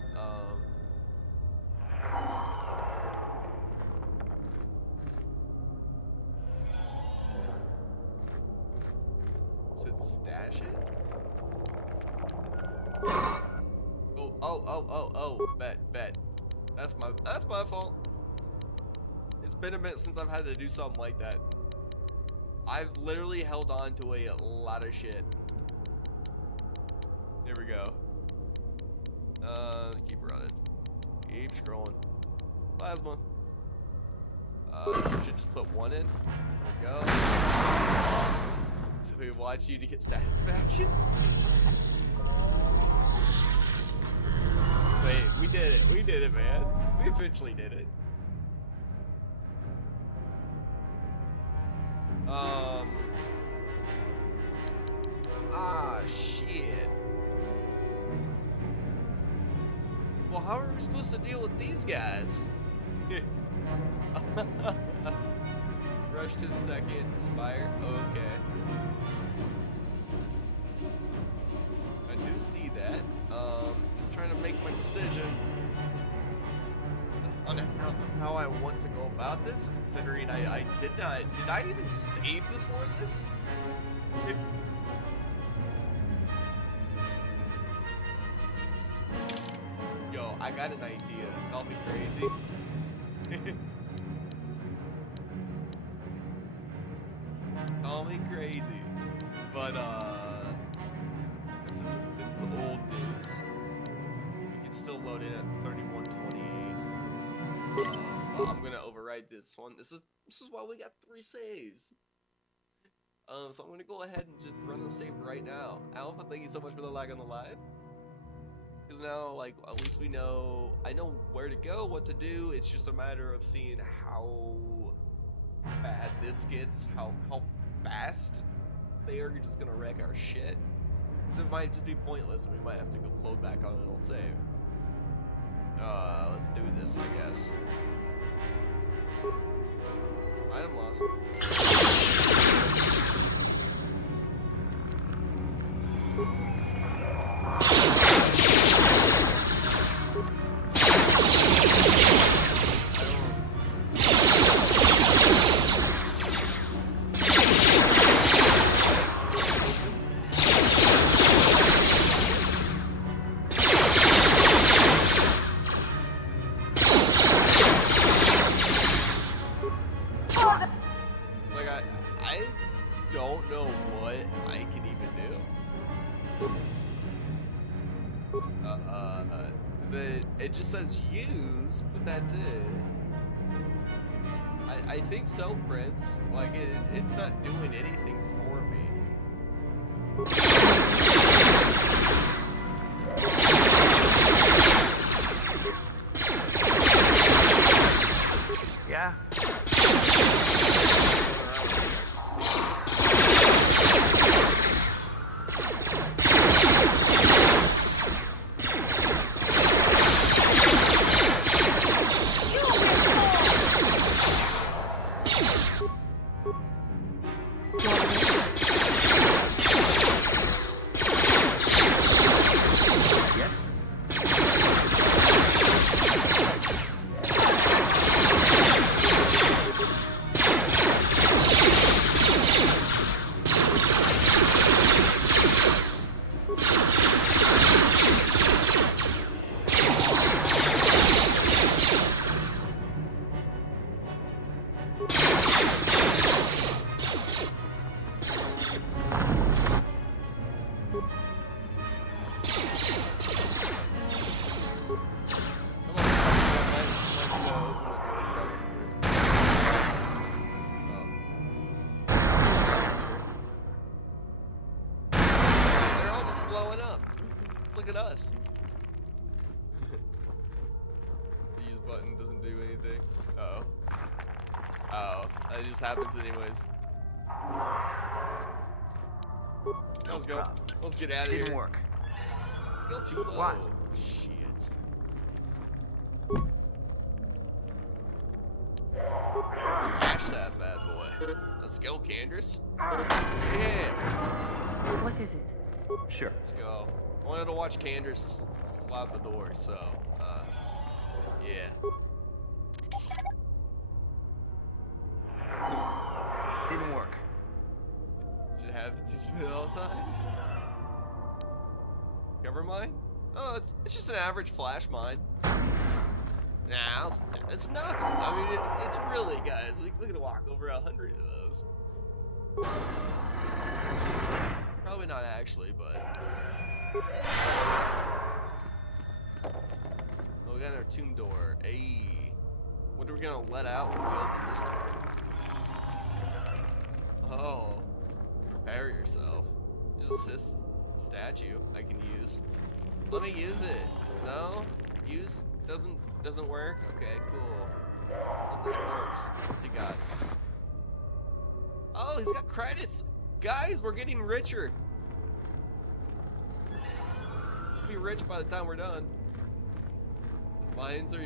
Said stash it. Oh. Bet. That's my fault. It's been a minute since I've had to do something like that. I've literally held on to a lot of shit. There we go. Keep running. Keep scrolling. Plasma. Should just put one in. There we go. So we watch you to get satisfaction. Wait, we did it, man. We eventually did it. Ah, shit. Well, how are we supposed to deal with these guys? Rushed his second Spire. Okay. I do see that. Just trying to make my decision on how I want to go about this, considering I did I even save before this? Yo, I got an idea. Call me crazy. Call me crazy. But this is the old news. We can still load in at 3128. Well, I'm gonna override this one. This is why we got 3 saves. So I'm gonna go ahead and just run the save right now. Alpha, thank you so much for the lag on the live. Because now, like, at least we know, I know where to go, what to do. It's just a matter of seeing how bad this gets, how fast they are just gonna wreck our shit. Because it might just be pointless, and we might have to go load back on an old save. Let's do this, I guess. Item lost. It just says use, but that's it. I think so, Prince. Like, it's not doing anything for me. Yeah? Look at us. The use button doesn't do anything. Uh-oh. Oh, it just happens anyways. Let's go. Let's get out of here. Didn't work. Let's go too low. Why? Shit. Smash that bad boy. Let's go, Candace. Yeah. What is it? Sure. Let's go. I wanted to watch Candace slap the door, so, yeah. Didn't work. Should happen to you all the time. Cover mine? Oh, it's just an average flash mine. Nah, it's nothing. I mean, it's really, guys. We could walk over 100 of those. Probably not actually, but. Oh, we got our tomb door. Hey, what are we gonna let out when we open this door? Oh, prepare yourself. There's a assist statue I can use. Let me use it. No, use doesn't work. Okay, cool. Let this corpse. What's he got? Oh, he's got credits. Guys, we're getting richer. We'll be rich by the time we're done. Mines are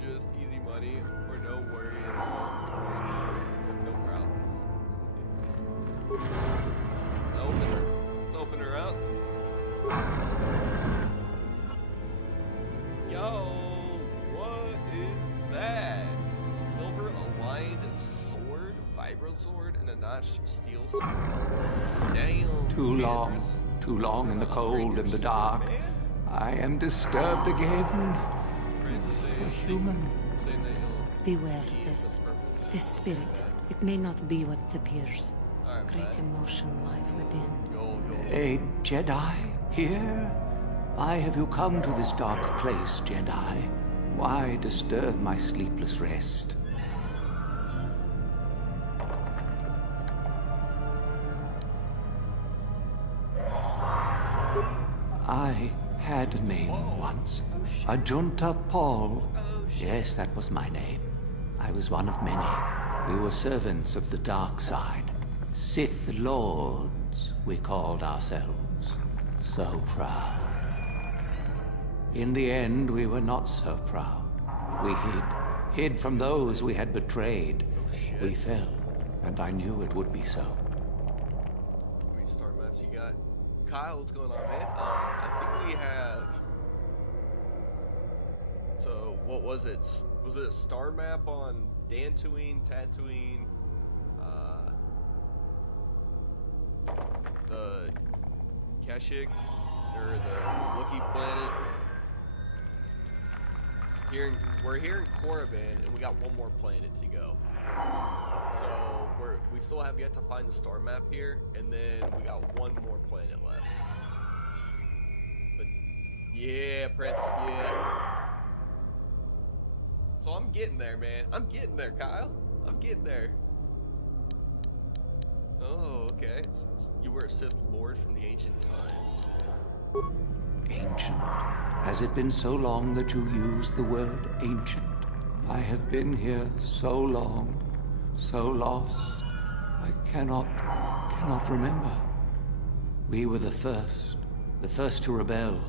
just easy money or no worry at all. No problems. Let's open her up. Yo, what is that? Silver aligned sword, vibro sword, and a notched steel sword. Damn. Too long in the cold and the dark. I am disturbed again. A human. Beware of this. This spirit, it may not be what it appears. Great emotion lies within. A Jedi here? Why have you come to this dark place, Jedi? Why disturb my sleepless rest? I had a name once. Ajunta Paul. Yes, that was my name. I was one of many. We were servants of the dark side. Sith Lords, we called ourselves. So proud. In the end, we were not so proud. We hid from those we had betrayed. We fell, and I knew it would be so. How many star maps you got? Kyle, what's going on, man? I think we have... So, what was it? Was it a star map on Dantooine, Tatooine, the Kashyyyk, or the Wookiee planet? We're here in Korriban, and we got one more planet to go. So we still have yet to find the star map here, and then we got one more planet left. But yeah, Prince, yeah. So I'm getting there, man. I'm getting there, Kyle. I'm getting there. Oh, okay. So you were a Sith Lord from the ancient times. Ancient? Has it been so long that you use the word ancient? I have been here so long, so lost. I cannot remember. We were the first to rebel,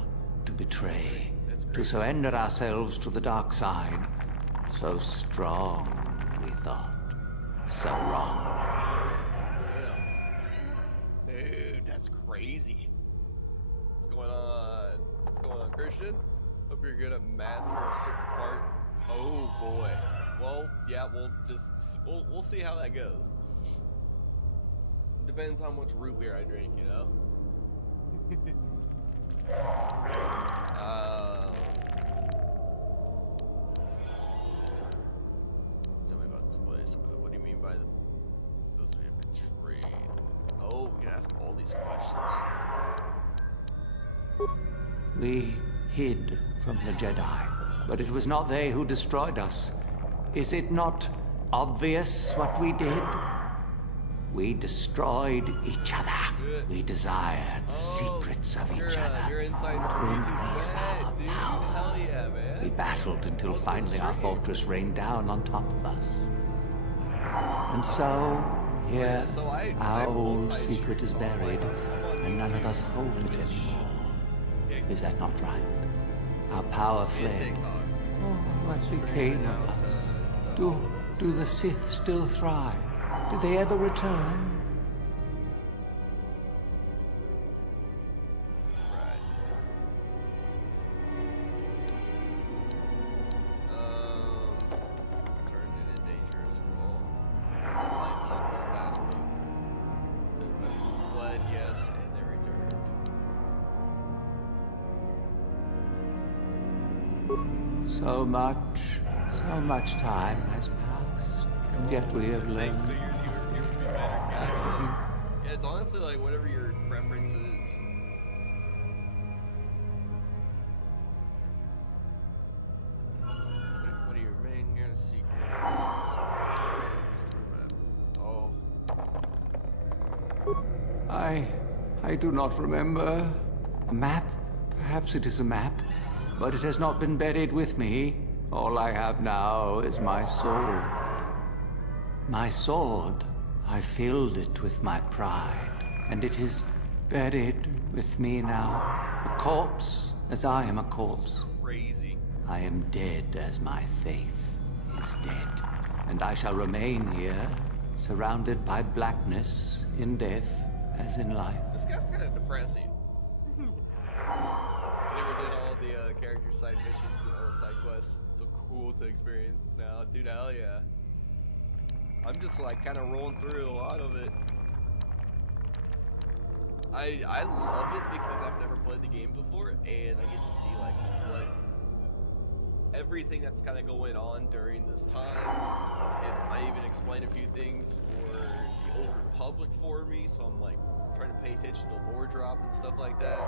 to betray, to surrender ourselves to the dark side. So strong, we thought. So wrong. Dude, that's crazy. What's going on? What's going on, Christian? Hope you're good at math for a certain part. Oh boy. Well, yeah, we'll see how that goes. Depends how much root beer I drink, you know. Tell me about this place. What do you mean by those who have betrayed? Oh, we can ask all these questions. We hid from the Jedi, but it was not they who destroyed us. Is it not obvious what we did? We destroyed each other. Good. We desired the secrets of each other You're inside to the increase our dude. power. Hell yeah, man. We battled until finally our fortress rained down on top of us. And so, here, our old secret is buried, and none of us hold it anymore. Is that not right? Our power fled. Oh, what became of us? Do the Sith still thrive? Did they ever return? Right. Turned into dangerous wall. Light sun was battling. Fled, yes, and they returned. So much time has passed, and yet we have learned. Thanks, figured you would be better. Gotcha. Yeah, it's honestly like whatever your preference is. What do you remain here in the secret? Oh. I do not remember. A map? Perhaps it is a map, but it has not been buried with me. All I have now is my sword. My sword. I filled it with my pride, and it is buried with me now. A corpse, as I am a corpse. Crazy. I am dead as my faith is dead, and I shall remain here, surrounded by blackness in death as in life. This guy's kind of depressing. I never did all the character side missions and all the side quests. So cool to experience now. Dude, hell yeah. I'm just like kind of rolling through a lot of it. I love it because I've never played the game before, and I get to see like what everything that's kind of going on during this time. It might even explain a few things for the Old Republic for me, so I'm like trying to pay attention to lore drop and stuff like that.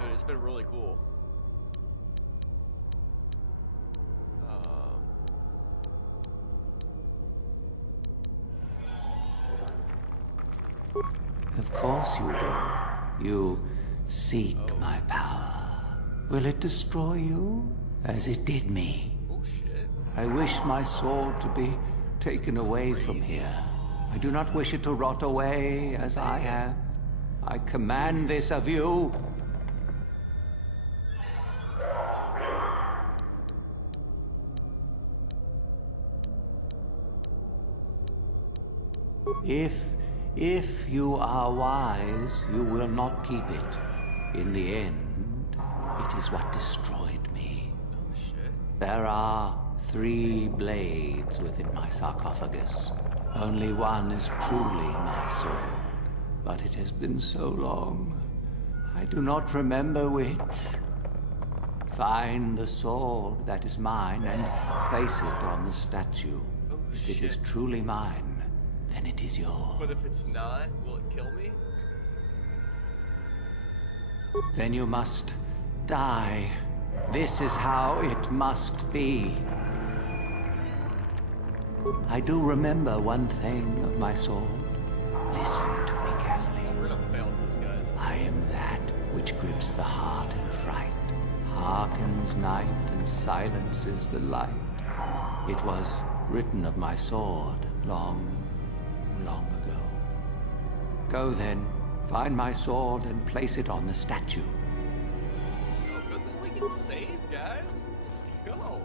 Dude, it's been really cool. Of course you do. You seek my power. Will it destroy you as it did me? Oh shit. I wish my sword to be taken away from here. I do not wish it to rot away as I have. I command this of you. If you are wise, you will not keep it. In the end, it is what destroyed me. Oh shit. There are 3 blades within my sarcophagus. Only one is truly my sword. But it has been so long, I do not remember which. Find the sword that is mine and place it on the statue. Oh, if it shit. is truly mine, then it is yours. But if it's not, will it kill me? Then you must die. This is how it must be. I do remember one thing of my sword. Listen to me carefully. We're gonna fail at this, guys. I am that which grips the heart in fright, hearkens night and silences the light. It was written of my sword long ago. Go then, find my sword and place it on the statue. Oh, good thing we can save, guys. Let's go.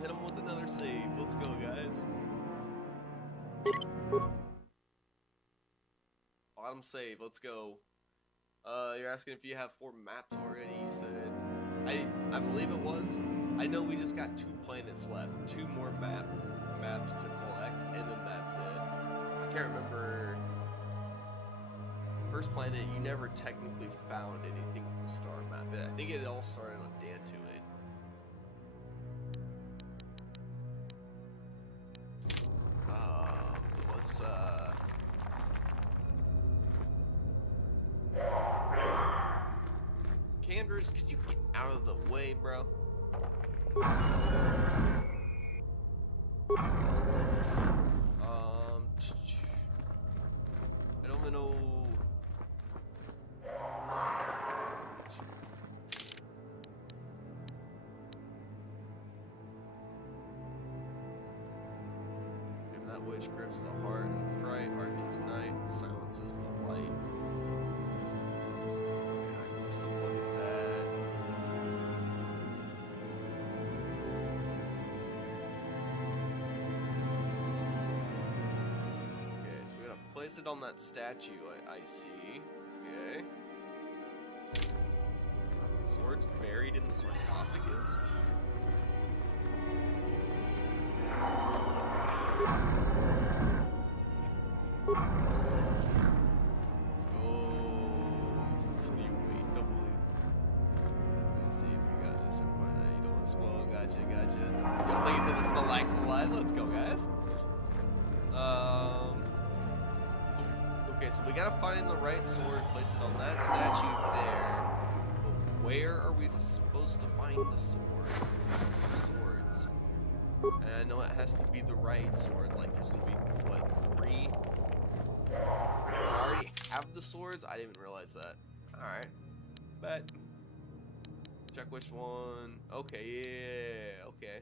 Hit him with another save. Let's go, guys. Bottom save. Let's go. You're asking if you have 4 maps already. You said I believe it was. I know we just got 2 planets left. 2 more maps to collect, and then that's it. I can't remember. First planet, you never technically found anything with the star map. I think it all started on Dantooid. Let's Candrus, could you get out of the way, bro? I don't even know. And that which grips the heart and fright, hearkens night, and silences the light. Okay, let's still look at that. Okay, so we gotta place it on that statue I see. Okay. Sword's buried in the sarcophagus. Oh, so you wait double. Let me see if you got this. You don't want to spoil. Gotcha. You don't think it's the light of the light? Let's go, guys. So we gotta find the right sword, place it on that statue there. But where are we supposed to find the sword? Swords. And I know it has to be the right sword. Like there's gonna be what, 3? I already have the swords. I didn't even realize that. All right, bet. Check which one. Okay, yeah, okay.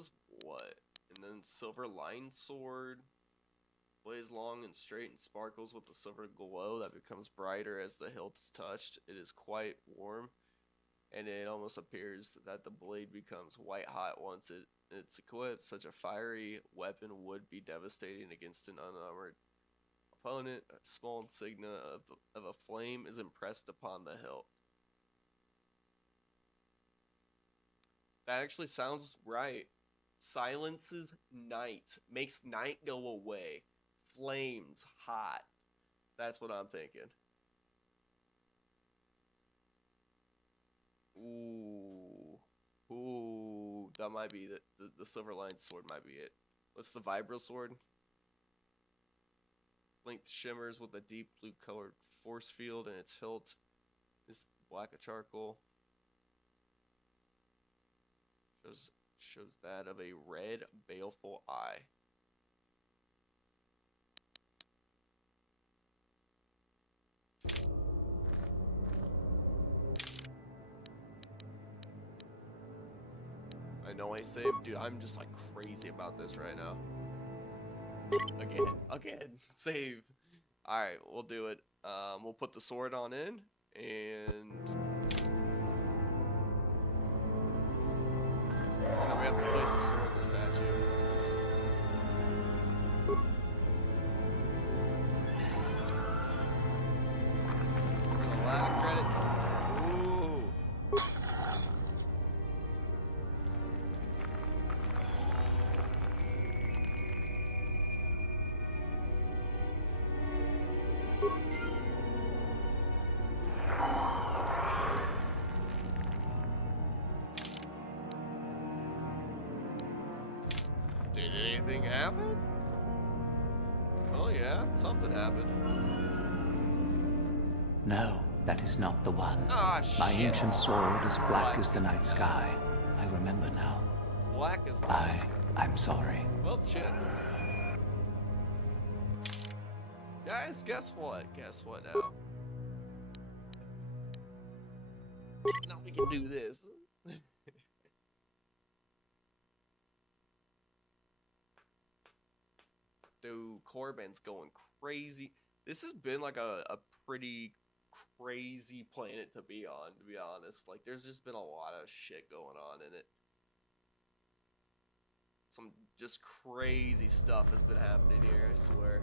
was what? And then silver lined sword. Blades long and straight and sparkles with a silver glow that becomes brighter as the hilt is touched. It is quite warm, and it almost appears that the blade becomes white hot once it's equipped. Such a fiery weapon would be devastating against an unarmored opponent. A small insignia of a flame is impressed upon the hilt. That actually sounds right. Silences night. Makes night go away. Flames hot. That's what I'm thinking. Ooh, that might be the silver lined sword might be it. What's the vibro sword? Length shimmers with a deep blue colored force field, and its hilt is black of charcoal. Shows that of a red baleful eye. I know I saved, dude. I'm just like crazy about this right now. Again, save. All right, we'll do it. We'll put the sword on in, and then we have to place the sword in the statue. A lot of credits. Ooh. Did anything happen? Oh yeah, something happened. No, that is not the one. Ah, My shit. ancient sword is black as the night sky. I remember now. Black as the I'm sorry. Well, shit. Guys, guess what? Guess what now? Now we can do this. Dude, Corbin's going crazy. This has been like a pretty crazy planet to be on, to be honest. Like, there's just been a lot of shit going on in it. Some just crazy stuff has been happening here, I swear.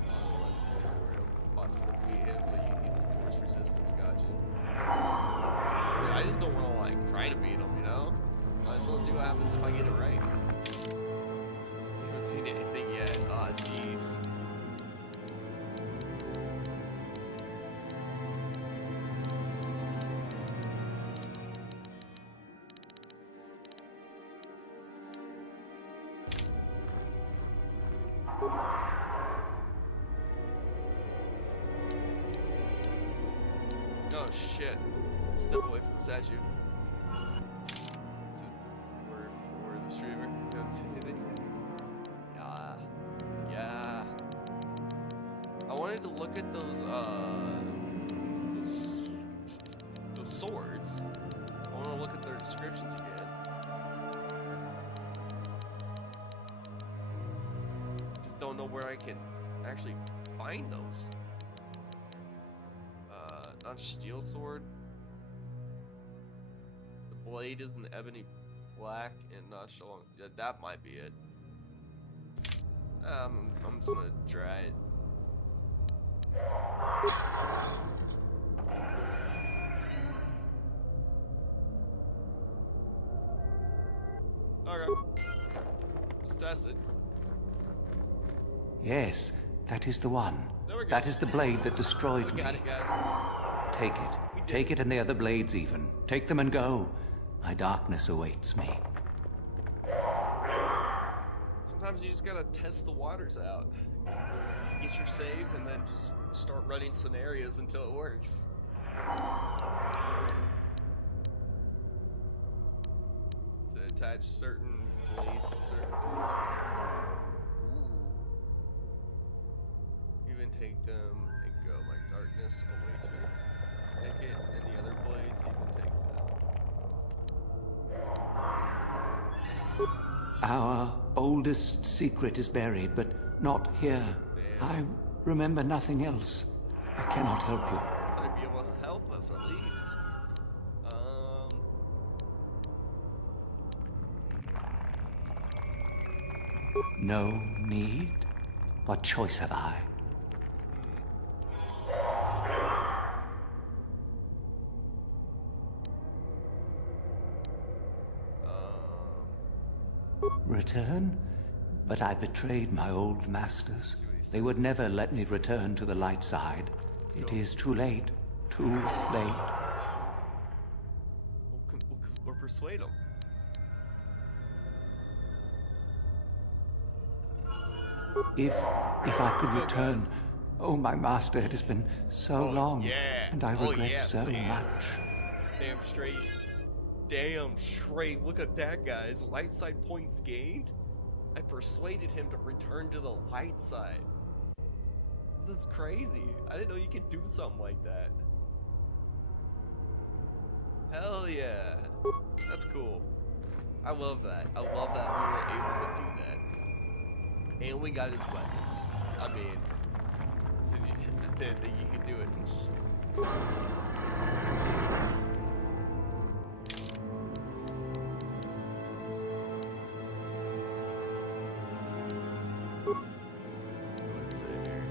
It's possible to beat him, but you need force resistance, gotcha. Yeah, I just don't want to, like, try to beat him, you know? I just want to see what happens if I get it right. I haven't seen anything yet. Ah, jeez. Oh shit. Step away from the statue. It's a word for the streamer. Don't see anything. Yeah. I wanted to look at those swords. I want to look at their descriptions again. Just don't know where I can actually find those. Not steel sword. The blade is an ebony black and not showing. Yeah, that might be it. I'm just gonna try it. Okay. Let's test it. Yes, that is the one. There we go. That is the blade that destroyed me. Got it, guys. Take it. Take it and the other blades even. Take them and go. My darkness awaits me. Sometimes you just gotta test the waters out. Get your save and then just start running scenarios until it works. To attach certain blades to certain things. Ooh. Even take them and go. My darkness awaits me. Take it and the other blades, even take them. Our oldest secret is buried, but not here. I remember nothing else. I cannot help you. I thought he'd be able to help us at least. No need? What choice have I? Return? But I betrayed my old masters. They would never let me return to the light side. It is too late. Too late. We'll persuade him. If I could return. Oh, my master, it has been so long. Yeah. And I regret so much. Damn straight. Damn straight. Look at that, guys. Light side points gained. I persuaded him to return to the light side. That's crazy. I didn't know you could do something like that. Hell yeah. That's cool. I love that. I love that we were able to do that. And we got his weapons. I mean, so I didn't think you could do it. Let's see here.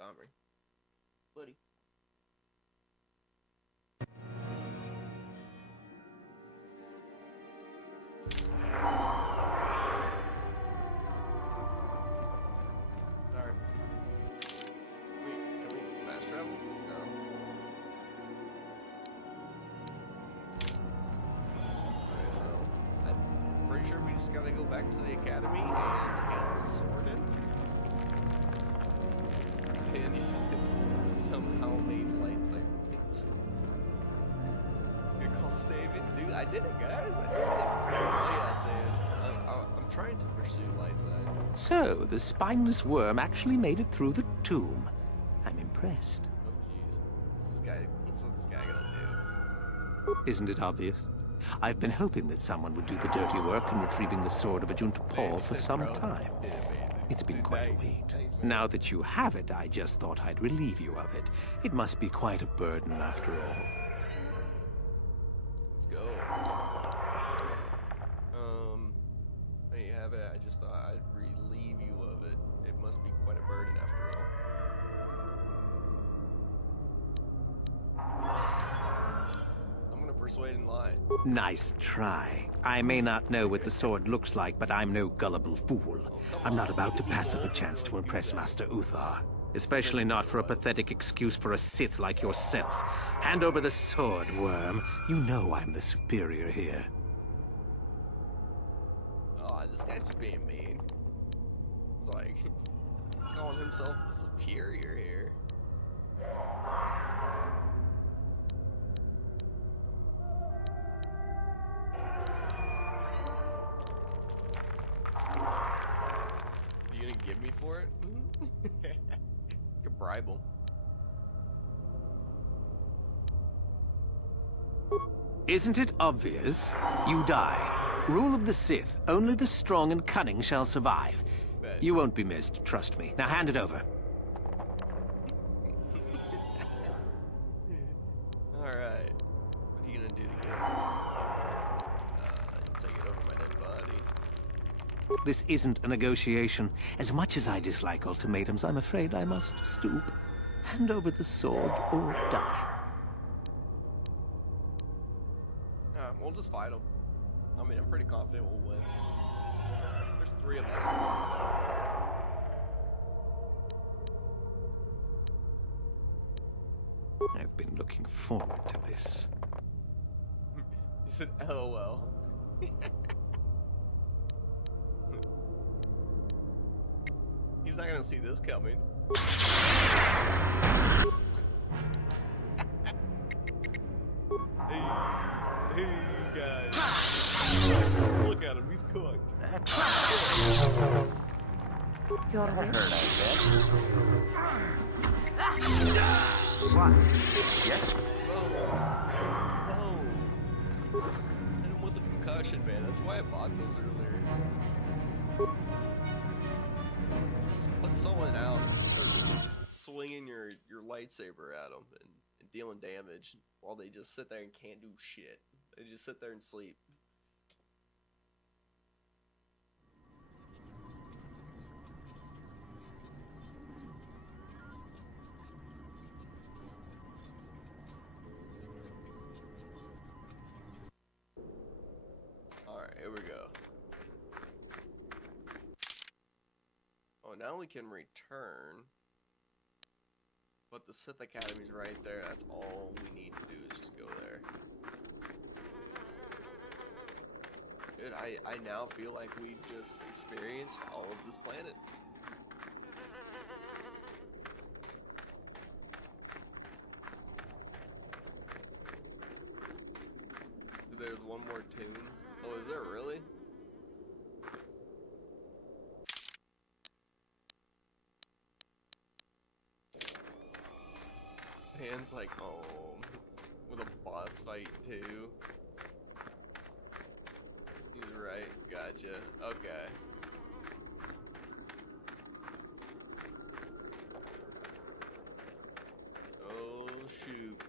Domry. Buddy. Alright. Can we fast travel? No. Okay, so I'm pretty sure we just gotta go back to the academy and handle the sword in. Sandy somehow made lightsaber points. Good call, save it. Dude, I did it, guys. I did it. Oh yeah, Sam. I'm trying to pursue light side. So, the spineless worm actually made it through the tomb. I'm impressed. Oh jeez. What's this guy gonna do? Isn't it obvious? I've been hoping that someone would do the dirty work in retrieving the sword of Ajunta Paul for some time. It's been quite a wait. Now that you have it, I just thought I'd relieve you of it. It must be quite a burden after all. Let's go. There you have it. I just thought I'd relieve you of it. It must be quite a burden after all. I'm gonna persuade and lie. Nice try. I may not know what the sword looks like, but I'm no gullible fool. I'm not about to pass up a chance to impress Master Uthar. Especially not for a pathetic excuse for a Sith like yourself. Hand over the sword, worm. You know I'm the superior here. Oh, this guy's just being mean. He's like, calling himself the superior here. You gonna give me for it? You could bribe him. Isn't it obvious? You die. Rule of the Sith. Only the strong and cunning shall survive. You won't be missed, trust me. Now hand it over. Alright. What are you gonna do to get take it over my dead body? This isn't a negotiation. As much as I dislike ultimatums, I'm afraid I must stoop. Hand over the sword or die. We'll just fight him. I mean, I'm pretty confident we'll win. There's 3 of us. I've been looking forward to this. You said LOL. He's not gonna see this coming. Hey guys. Look at him, he's cooked. Your wish? What? Yes? Whoa. Hit him with the concussion, man. That's why I bought those earlier. Just put someone out and start swinging your lightsaber at them and dealing damage while they just sit there and can't do shit. They just sit there and sleep. Alright, here we go. Oh, now we can return. But the Sith Academy's right there. That's all we need to do is just go there. Dude, I now feel like we've just experienced all of this planet. There's one more tune. Oh, is there really? Sans like home with a boss fight too. He's right, gotcha. Okay. Oh shoot.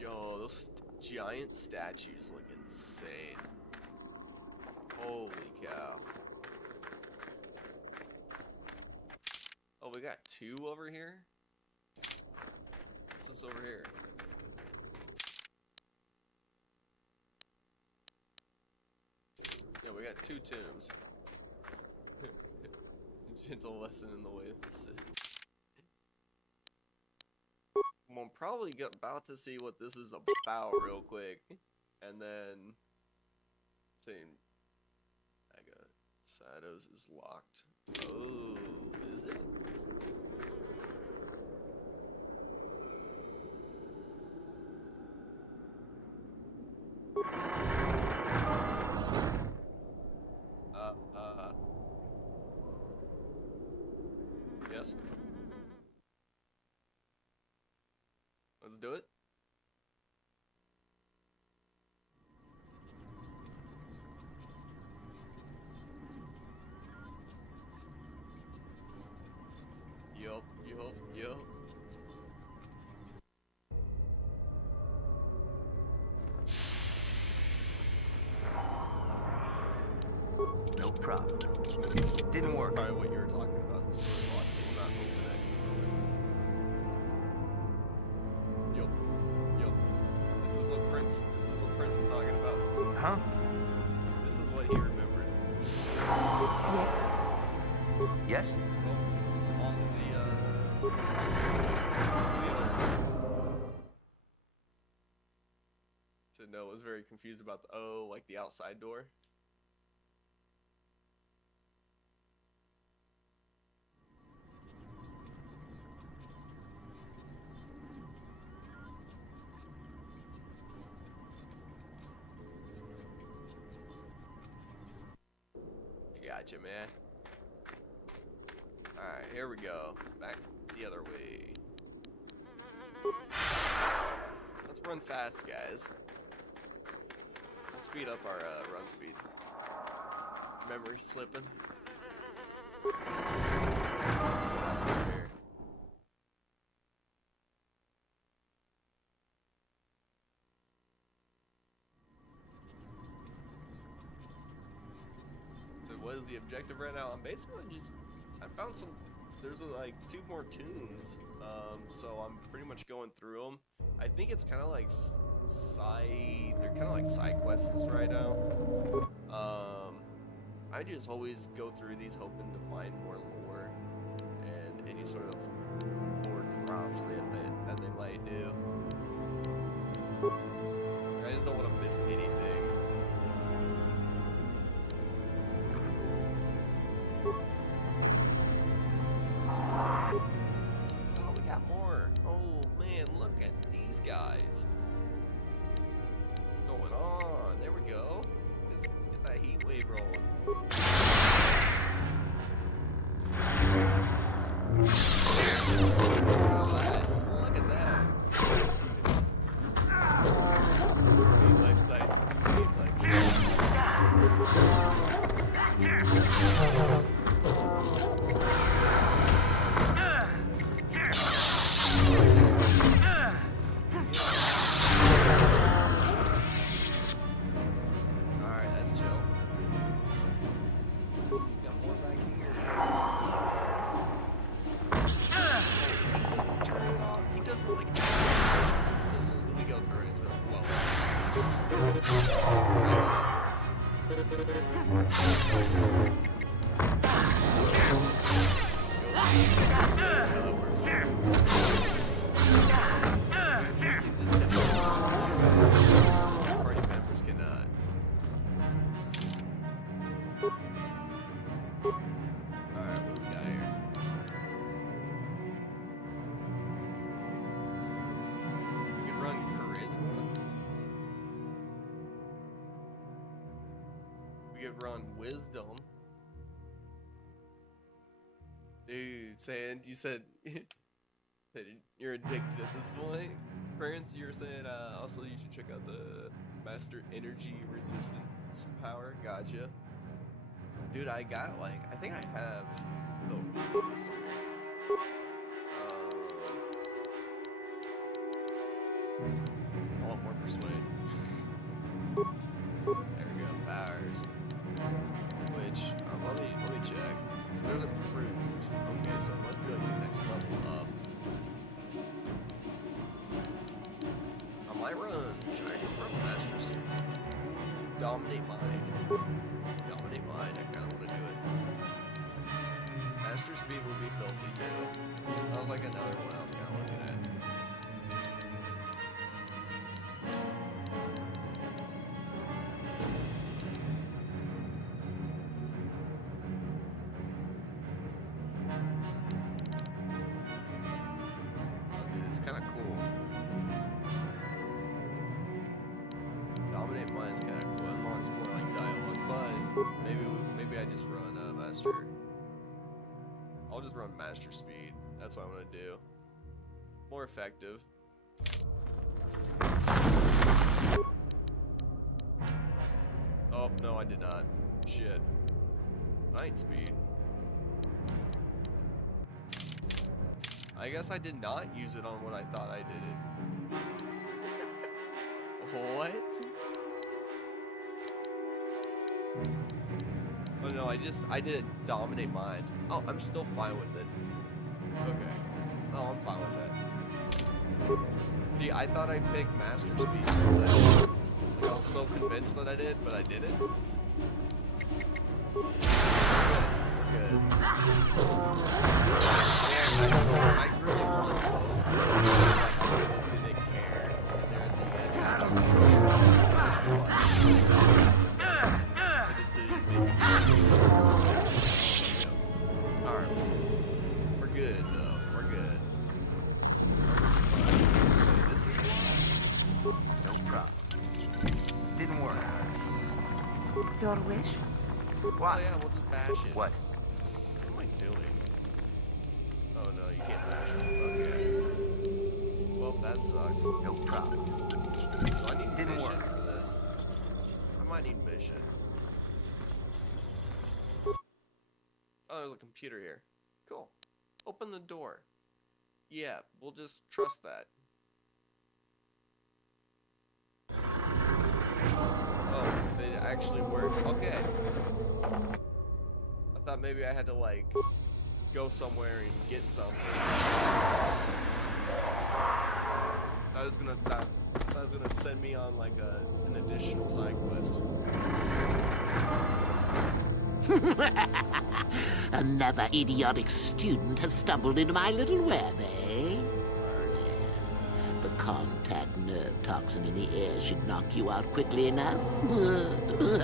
Yo, those giant statues look insane. Holy cow. Oh, we got two over here? What's this over here? Yeah, we got two tombs. Gentle lesson in the way of the Sith. Well, I'm probably about to see what this is about real quick. And then... saying... Shadows is locked. Oh, is it? Yes. Let's do it. Yup. No problem. Didn't work. Probably what you were talking about. Yup. This is what Prince was talking about. Huh? This is what he remembered. Yes? Well, on the other. So no, was very confused about the like the outside door. Gotcha, man. Alright, here we go. Back the other way. Let's run fast, guys. We'll speed up our run speed. Memory slipping. Here. What is the objective right now? I'm basically just, I found some, there's like 2 more tunes, so I'm pretty much going through them. I think it's kind of like they're kind of like side quests right now. I just always go through these hoping to find more lore and any sort of lore drops that they might do. I just don't want to miss anything. Oh, we got more. Oh man, look at these guys. What's going on? There we go. Let's get that heat wave rolling. eyesight. Alright, that's chill. Got more back here. Turn it off. He doesn't like this is when we go through it. Party members cannot. Alright, what do we got here? We can run charisma. We could run wisdom. Dude, Sand, you said that you're addicted at this point. Prince, you were saying also you should check out the Master Energy Resistance Power. Gotcha. Dude, I got like, I think I have the wisdom. I want more persuade. There we go, powers. Which, let me check. So there's improved. Okay, so it must be like the next level up. I might run. Should I just run Masters? Dominate Mind. Dominate Mind, I kinda wanna do it. Master Speed would be filthy too. That was like another one I was kinda looking at. It's kind of cool. Dominate Mind's kind of cool. It wants more like dialogue, but maybe I just run Master. I'll just run Master Speed. That's what I'm gonna do. More effective. Oh no, I did not. Shit. Night Speed. I guess I did not use it on what I thought I did it. What? Oh no, I didn't dominate Mind. Oh, I'm still fine with it. Okay. Oh, I'm fine with that. See, I thought I picked Master Speed. I was so convinced that I did, but I didn't. We're good. I really want both. They care. And they're at the edge. The decision making. Alright. We're good, though. We're good. This is lost. No problem. Didn't work. Your wish? What? Oh yeah, we'll just bash it. What? What am I doing? Oh no, you can't bash it. Okay. Well, that sucks. No problem. Do I need Didn't mission work. for this? I might need mission. Oh, there's a computer here. Cool. Open the door. Yeah, we'll just trust that. Oh, it actually works. Okay. I thought maybe I had to, like, go somewhere and get something. That was gonna send me on, like, an additional side quest. Another idiotic student has stumbled into my little web, eh? The contact nerve toxin in the air should knock you out quickly enough. Welcome.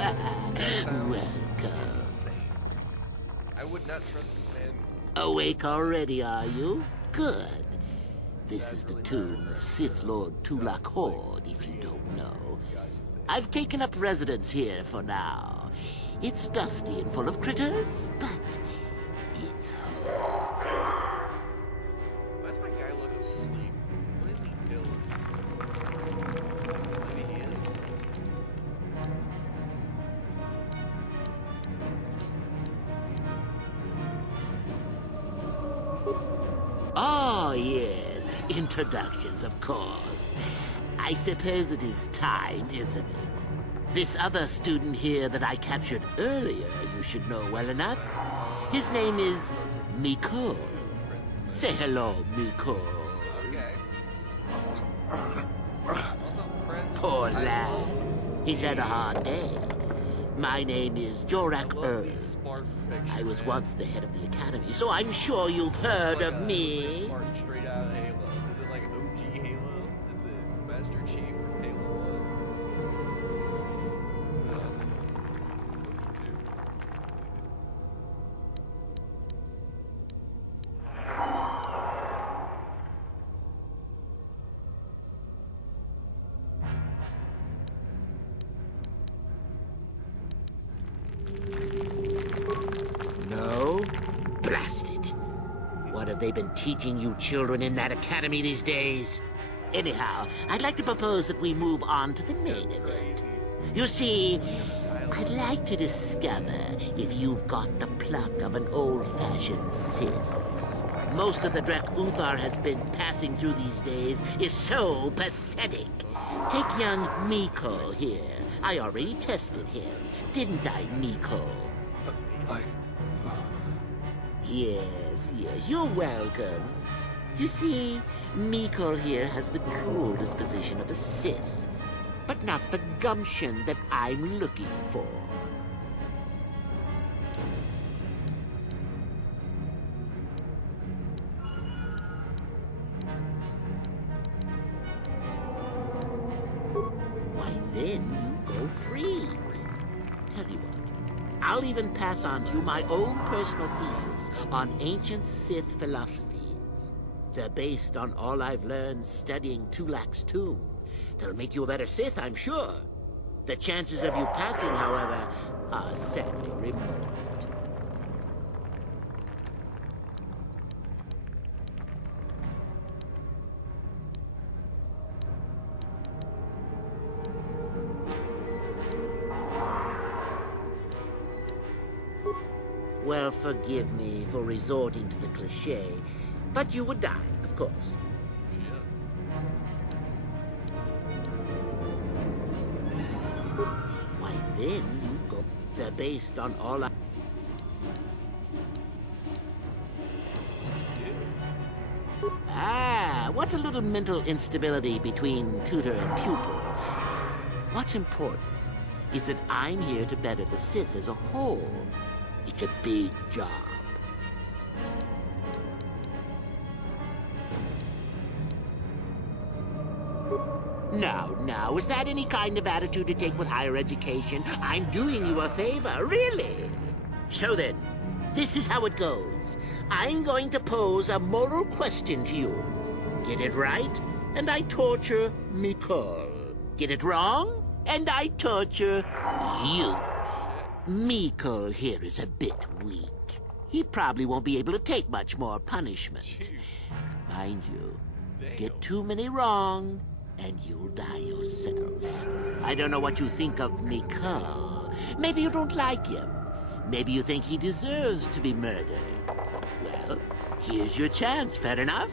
I would not trust this man. Awake already, are you? Good. This is the tomb of Sith Lord Tulak Horde, if you don't know. I've taken up residence here for now. It's dusty and full of critters, but it's home. Why does my guy look asleep? What is he doing? Maybe he is asleep. yes. Introductions, of course. I suppose it is time, isn't it? This other student here that I captured earlier, you should know well enough. His name is Miko. Say hello, Miko. Poor lad. He's had a hard day. My name is Jorak Earth. I was once the head of the academy, so I'm sure you've heard of me. Straight out of Halo. Is it like OG Halo? Is it Master Chief from Halo 1? No? Blast it. What have they been teaching you children in that academy these days? Anyhow, I'd like to propose that we move on to the main event. You see, I'd like to discover if you've got the pluck of an old-fashioned Sith. Most of the Drek Uthar has been passing through these days is so pathetic. Take young Miko here. I already tested him, didn't I, Miko? Yes, you're welcome. You see, Miko here has the cruel disposition of a Sith, but not the gumption that I'm looking for. Why, then you go free. Tell you what, I'll even pass on to you my own personal thesis on ancient Sith philosophies. They're based on all I've learned studying Tulak's tomb. They'll make you a better Sith, I'm sure. The chances of you passing, however, are sadly remote. Well, forgive me for resorting to the cliché, but you would die, of course. Why, then you go... They're based on all I... Ah, what's a little mental instability between tutor and pupil? What's important is that I'm here to better the Sith as a whole. It's a big job. Now, is that any kind of attitude to take with higher education? I'm doing you a favor, really. So then, this is how it goes. I'm going to pose a moral question to you. Get it right, and I torture Mikol. Get it wrong, and I torture you. Mikol here is a bit weak. He probably won't be able to take much more punishment. Mind you, get too many wrong, and you'll die yourself. I don't know what you think of Mikol. Maybe you don't like him. Maybe you think he deserves to be murdered. Well, here's your chance, fair enough?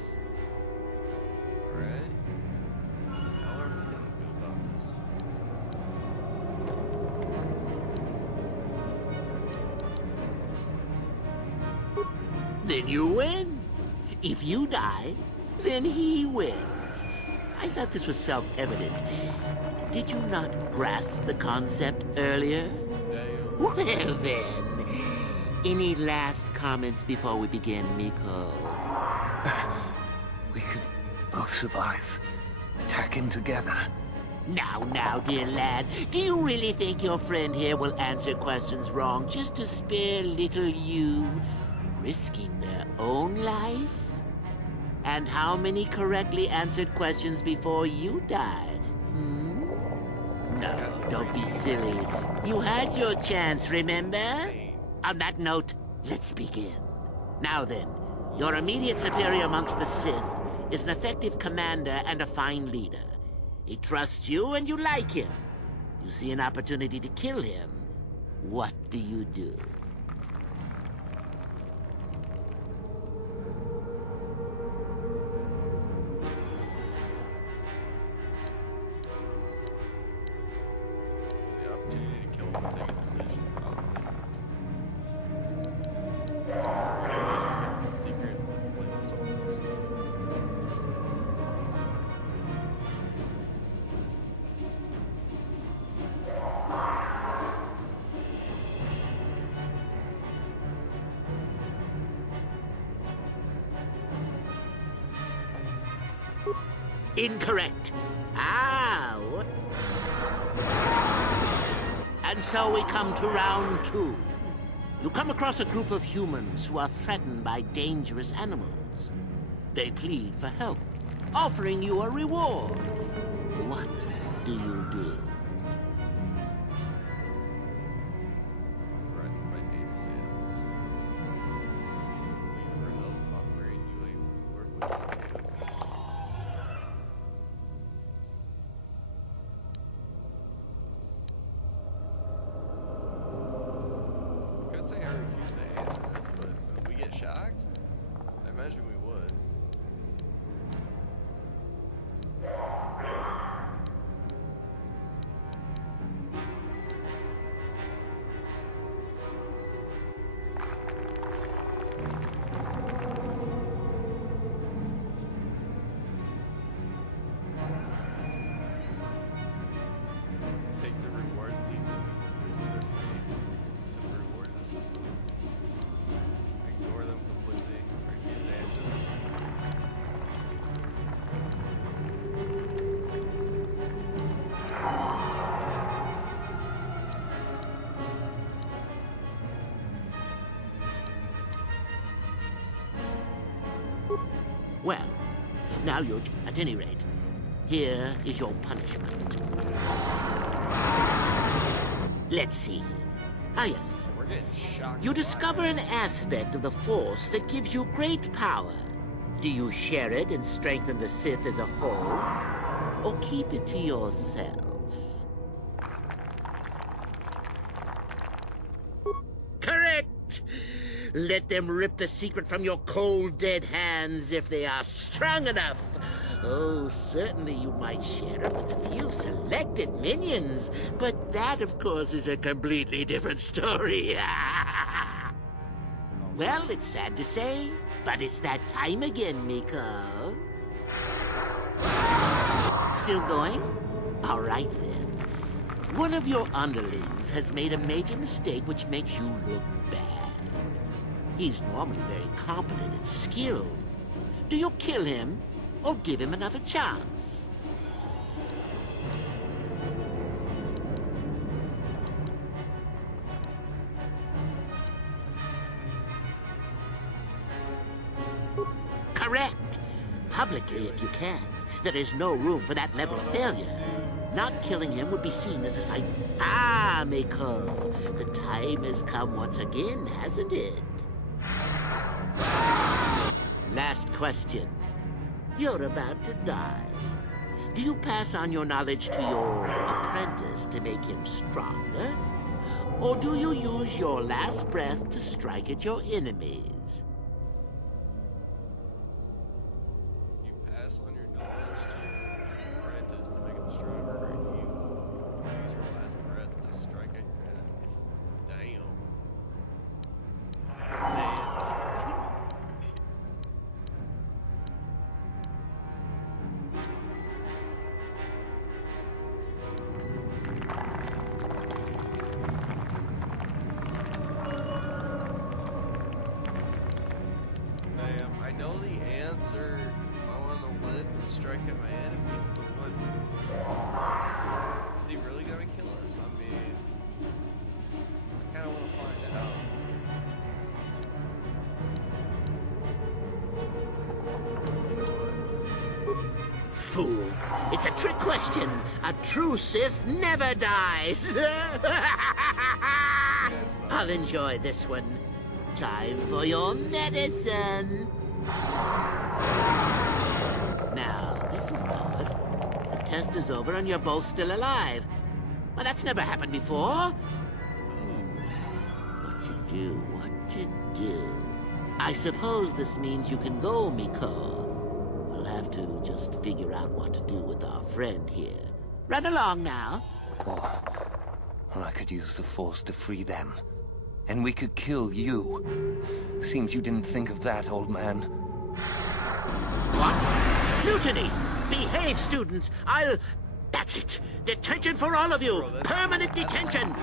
Then you win. If you die, then he wins. I thought this was self-evident. Did you not grasp the concept earlier? Well then, any last comments before we begin, Miko? We could both survive. Attacking together. Now, dear lad, do you really think your friend here will answer questions wrong just to spare little you, risking their own life? And how many correctly answered questions before you die? No, don't be silly. You had your chance, remember? On that note, let's begin. Now then, your immediate superior amongst the Sith is an effective commander and a fine leader. He trusts you and you like him. You see an opportunity to kill him. What do you do? Incorrect. Ah. And so we come to round 2. You come across a group of humans who are threatened by dangerous animals. They plead for help, offering you a reward. What do you do? Say I refuse to answer this, but would we get shocked? I imagine we would. Take the reward and leave the to their fate. So the reward of the system. Ignore them completely. Refuse to answer this. Well, now you're... At any rate, here is your punishment. Let's see. Ah, yes. We're getting shocked. You discover an aspect of the Force that gives you great power. Do you share it and strengthen the Sith as a whole? Or keep it to yourself? Correct! Let them rip the secret from your cold, dead hands if they are strong enough. Oh, certainly you might share it with a few selected minions, but that, of course, is a completely different story. Well, it's sad to say, but it's that time again, Miko. Still going? All right, then. One of your underlings has made a major mistake which makes you look bad. He's normally very competent and skilled. Do you kill him, or give him another chance? Correct. Publicly, if you can. There is no room for that level of failure. Not killing him would be seen as a sign. Ah, Miko, the time has come once again, hasn't it? Last question. You're about to die. Do you pass on your knowledge to your apprentice to make him stronger? Or do you use your last breath to strike at your enemies? You pass on your knowledge to your apprentice to make him stronger, and you use your last breath to strike at your enemies. Damn. Say it. I know the answer if I want to live is strike at my enemies, but what? Is he really gonna kill us? I mean, I kinda wanna find out. Fool. It's a trick question. A true Sith never dies. I'll enjoy this one. Time for your medicine. Now, this is odd. The test is over and you're both still alive. Well, that's never happened before. What to do? What to do? I suppose this means you can go, Miko. We'll have to just figure out what to do with our friend here. Run along now. Or I could use the Force to free them. And we could kill you. Seems you didn't think of that, old man. What? Mutiny! Behave, students! That's it! Detention for all of you! Permanent detention!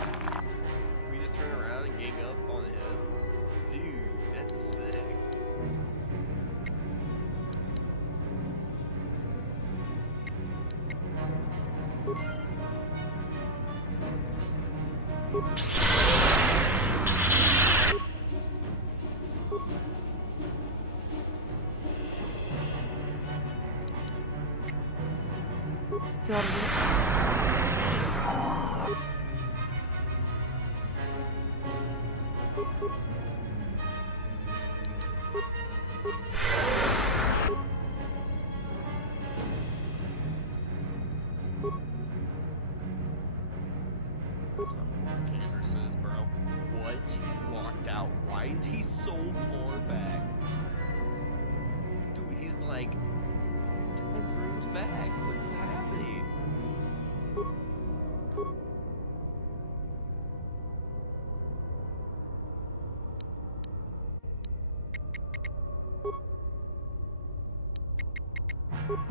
We just turn around and gang up on him. Dude, that's sick. Anderson's, bro. What? He's locked out. Why is he so far back? Dude, he's like 10 rooms back. What is happening?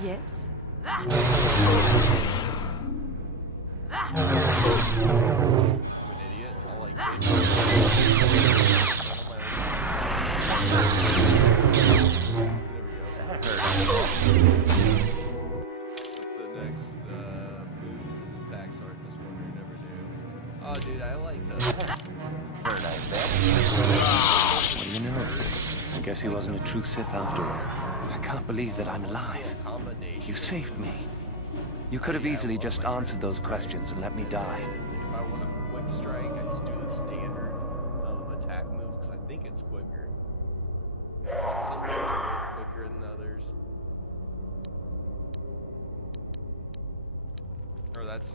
Yes? I'm an idiot. I'll like basically the next moves and attacks aren't just one we never do. Oh dude, I like the What do you know? I guess he wasn't a true Sith after all. I can't believe that I'm alive. You saved me. You could have easily just answered those questions and let me die. If I want a quick strike, I just do the standard attack move because I think it's quicker. Like some moves are a little quicker than others. Or that's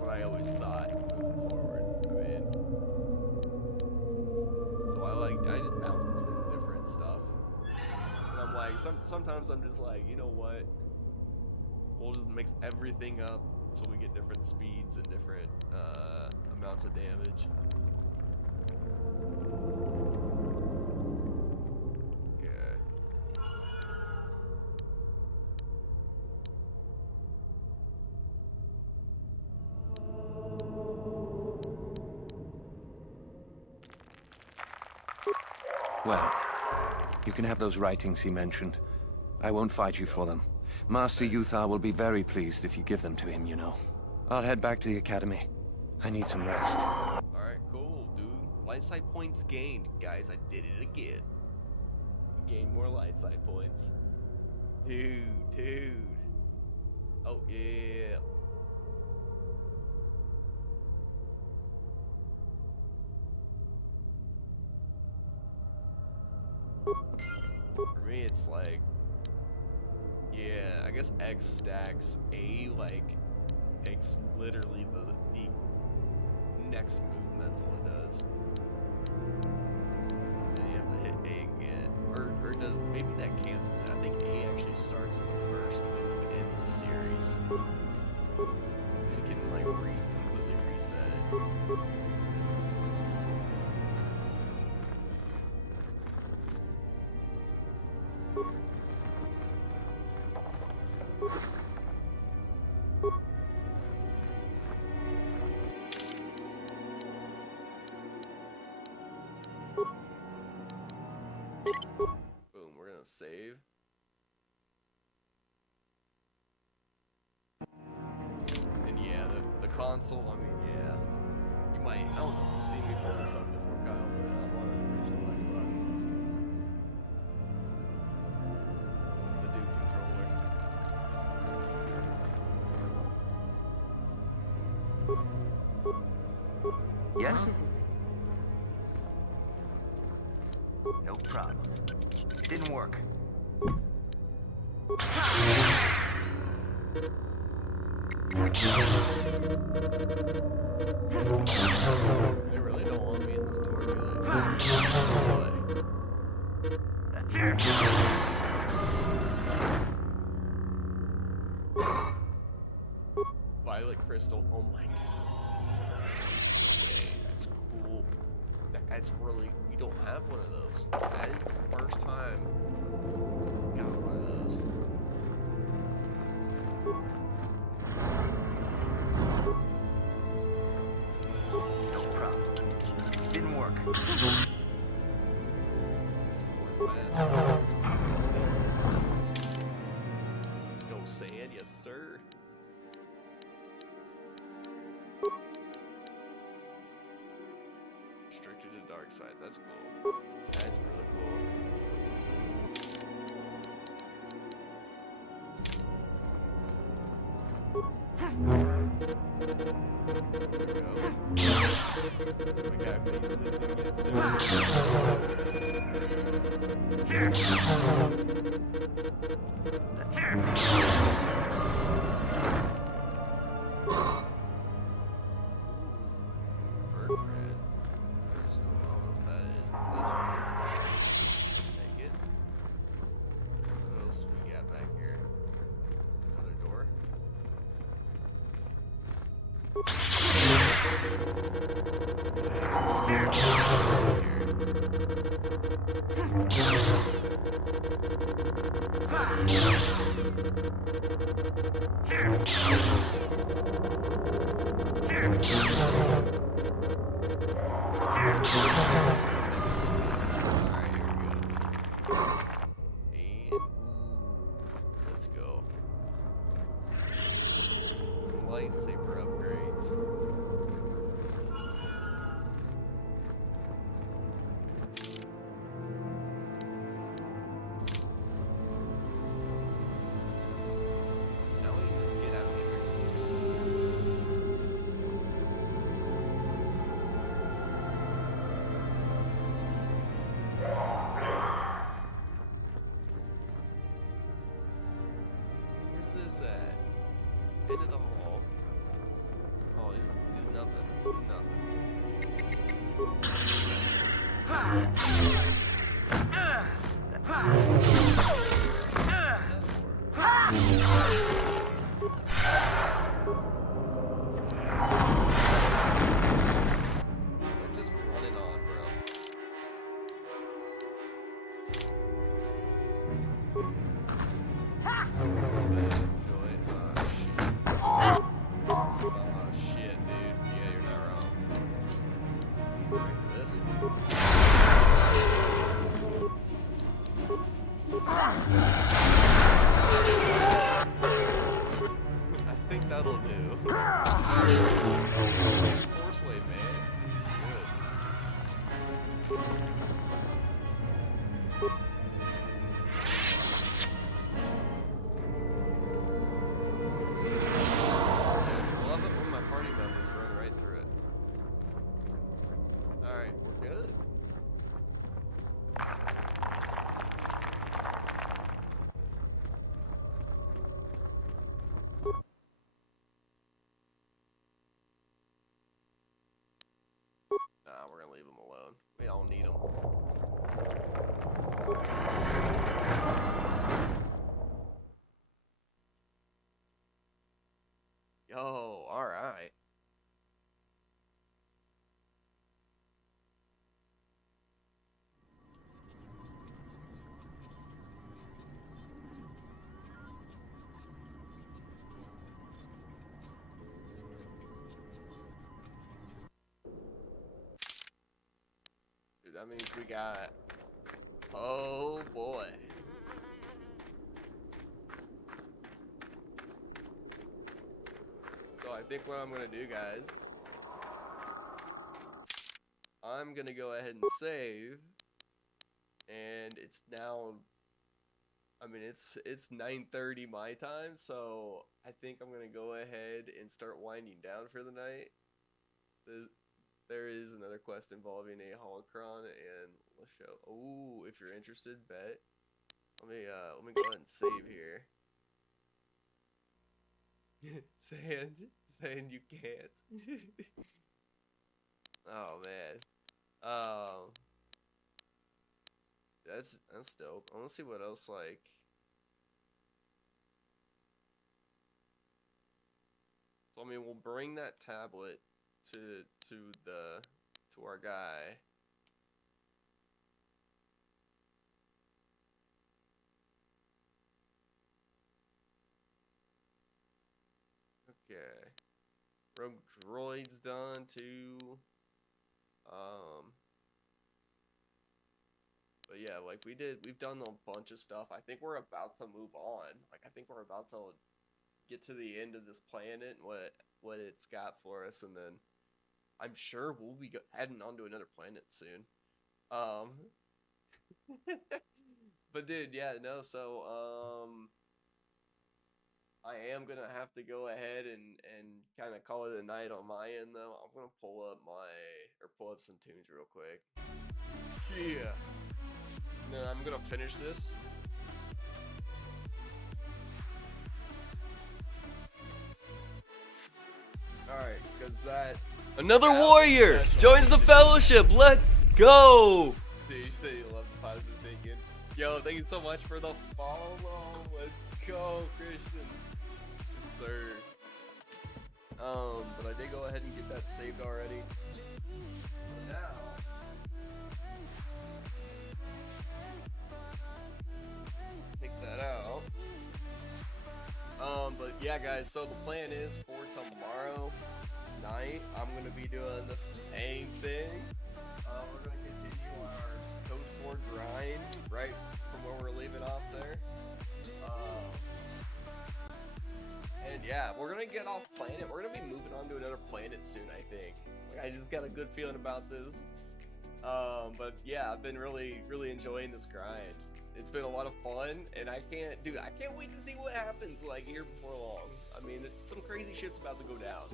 what I always thought moving forward. I mean, so I just bounce between different stuff. And I'm like, sometimes I'm just like, you know what? We'll just mix everything up so we get different speeds and different amounts of damage. Okay. Well, you can have those writings he mentioned. I won't fight you for them. Master Uthar will be very pleased if you give them to him, you know. I'll head back to the academy. I need some rest. Alright, cool, dude. Light side points gained. Guys, I did it again. Gain more light side points. Dude. Oh, yeah. For me, it's like, yeah, I guess X stacks A, like, takes literally the next move, and that's all it does. Then you have to hit A again. Or does, maybe that cancels it. I think A actually starts the first move in the series. And it can, like, completely reset it. Boom, we're gonna save. And yeah, the console, I mean, yeah. You might, I don't know if you've seen me pull this up before, Kyle, but I'm on an original Xbox. The Duke controller. Yes? What is it? No problem. Didn't work. They really don't want me in this door, do they? Violet crystal, oh my god. That's cool. That's really, we don't have one of those. That is the first time we got one of those. No problem. Didn't work. Let's go, sand, yes sir. restricted to dark side. That's cool. That's really cool. Let's go. Lightsaber upgrades. Now we can just get out of here. Where's this at? Into the hall. Oh, he's nothing. He's nothing. They're just running on, bro. So enjoy it. Oh shit, dude. Yeah, you're not wrong. Ready for this? I think that'll do. Force wave, man. Good. I love it when my party members run right through it. Alright, we're good. Nah, we're gonna leave them alone. We don't need them. Yo, alright. Dude, that means we got... Oh boy. So I think what I'm gonna do, guys, I'm gonna go ahead and save, and it's now, I mean, it's 9:30 my time, so I think I'm gonna go ahead and start winding down for the night. There is another quest involving a holocron and Lashow. Oh, if you're interested, bet. Let me go ahead and save here. saying you can't. Oh man. That's dope. I want to see what else, like. So I mean, we'll bring that tablet to our guy. Okay. Rogue droid's done too. But yeah, like we've done a bunch of stuff. I think we're about to move on. Like I think we're about to get to the end of this planet and what it's got for us, and then I'm sure we'll be heading on to another planet soon. But dude, yeah, no, so I am gonna have to go ahead and kind of call it a night on my end though. I'm gonna pull up some tunes real quick. Yeah. And then I'm gonna finish this. Alright, because another warrior joins the fellowship. Let's go! Dude, you said you love the positive thinking. Yo, thank you so much for the follow. Let's go, Christian. Yes, sir. But I did go ahead and get that saved already. Now, take that out. But yeah, guys, so the plan is for tomorrow night, I'm going to be doing the same thing. We're going to continue our KOTOR grind right from where we're leaving off there. And yeah, we're going to get off planet. We're going to be moving on to another planet soon, I think. I just got a good feeling about this. But yeah, I've been really enjoying this grind. It's been a lot of fun, and I can't wait to see what happens like here before long. I mean, some crazy shit's about to go down.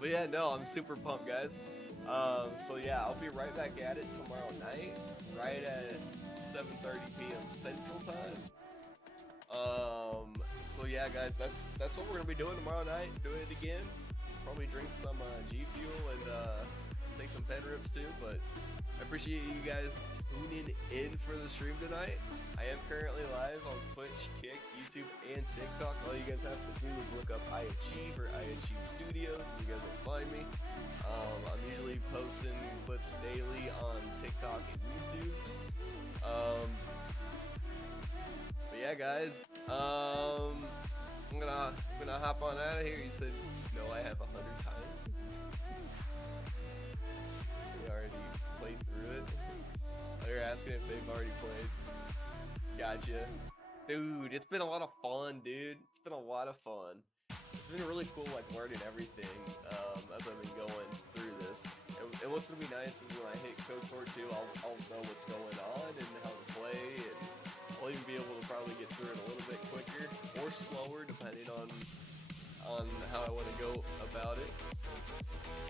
But yeah, no, I'm super pumped, guys. So yeah, I'll be right back at it tomorrow night, right at 7:30 p.m. Central Time. So yeah, guys, that's what we're gonna be doing tomorrow night. Doing it again. Probably drink some G Fuel and take some pen rips too. But I appreciate you guys tuning in for the stream tonight. I am currently live on Twitch, Kick, YouTube, and TikTok. All you guys have to do is look up iAchieve or iAchievestudios, and you guys will find me. I'm usually posting clips daily on TikTok and YouTube. But yeah, guys, I'm gonna hop on out of here. You said no, I have 100 times. We already played through it. Oh, you're asking if they've already played. Gotcha. Dude, it's been a lot of fun, dude. It's been a lot of fun. It's been really cool, like, learning everything as I've been going through this. And what's gonna be nice is when I hit KOTOR 2, I'll know what's going on and how to play, and I'll even be able to probably get through it a little bit quicker or slower, depending on how I want to go about it.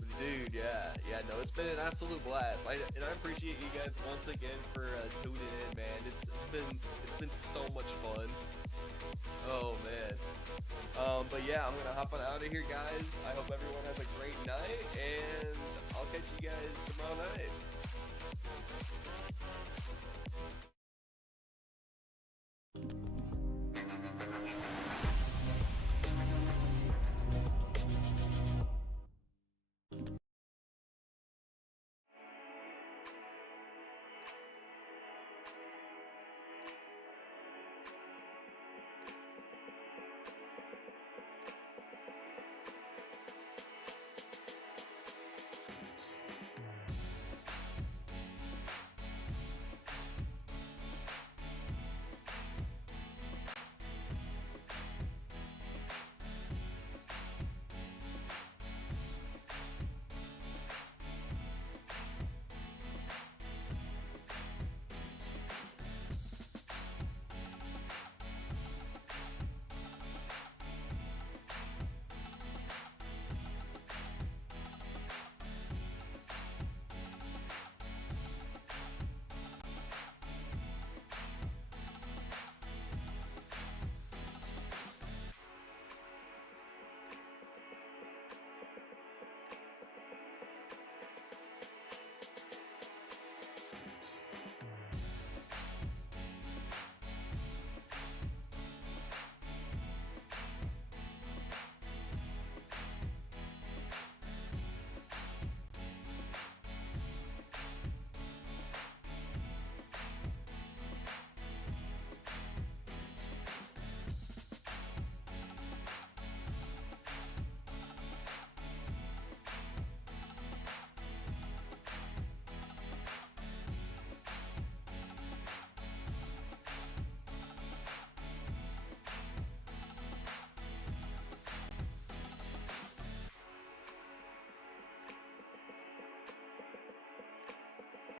But dude, yeah, no, it's been an absolute blast. And I appreciate you guys once again for tuning in, man. It's been so much fun. Oh man. But yeah, I'm gonna hop on out of here, guys. I hope everyone has a great night, and I'll catch you guys tomorrow night.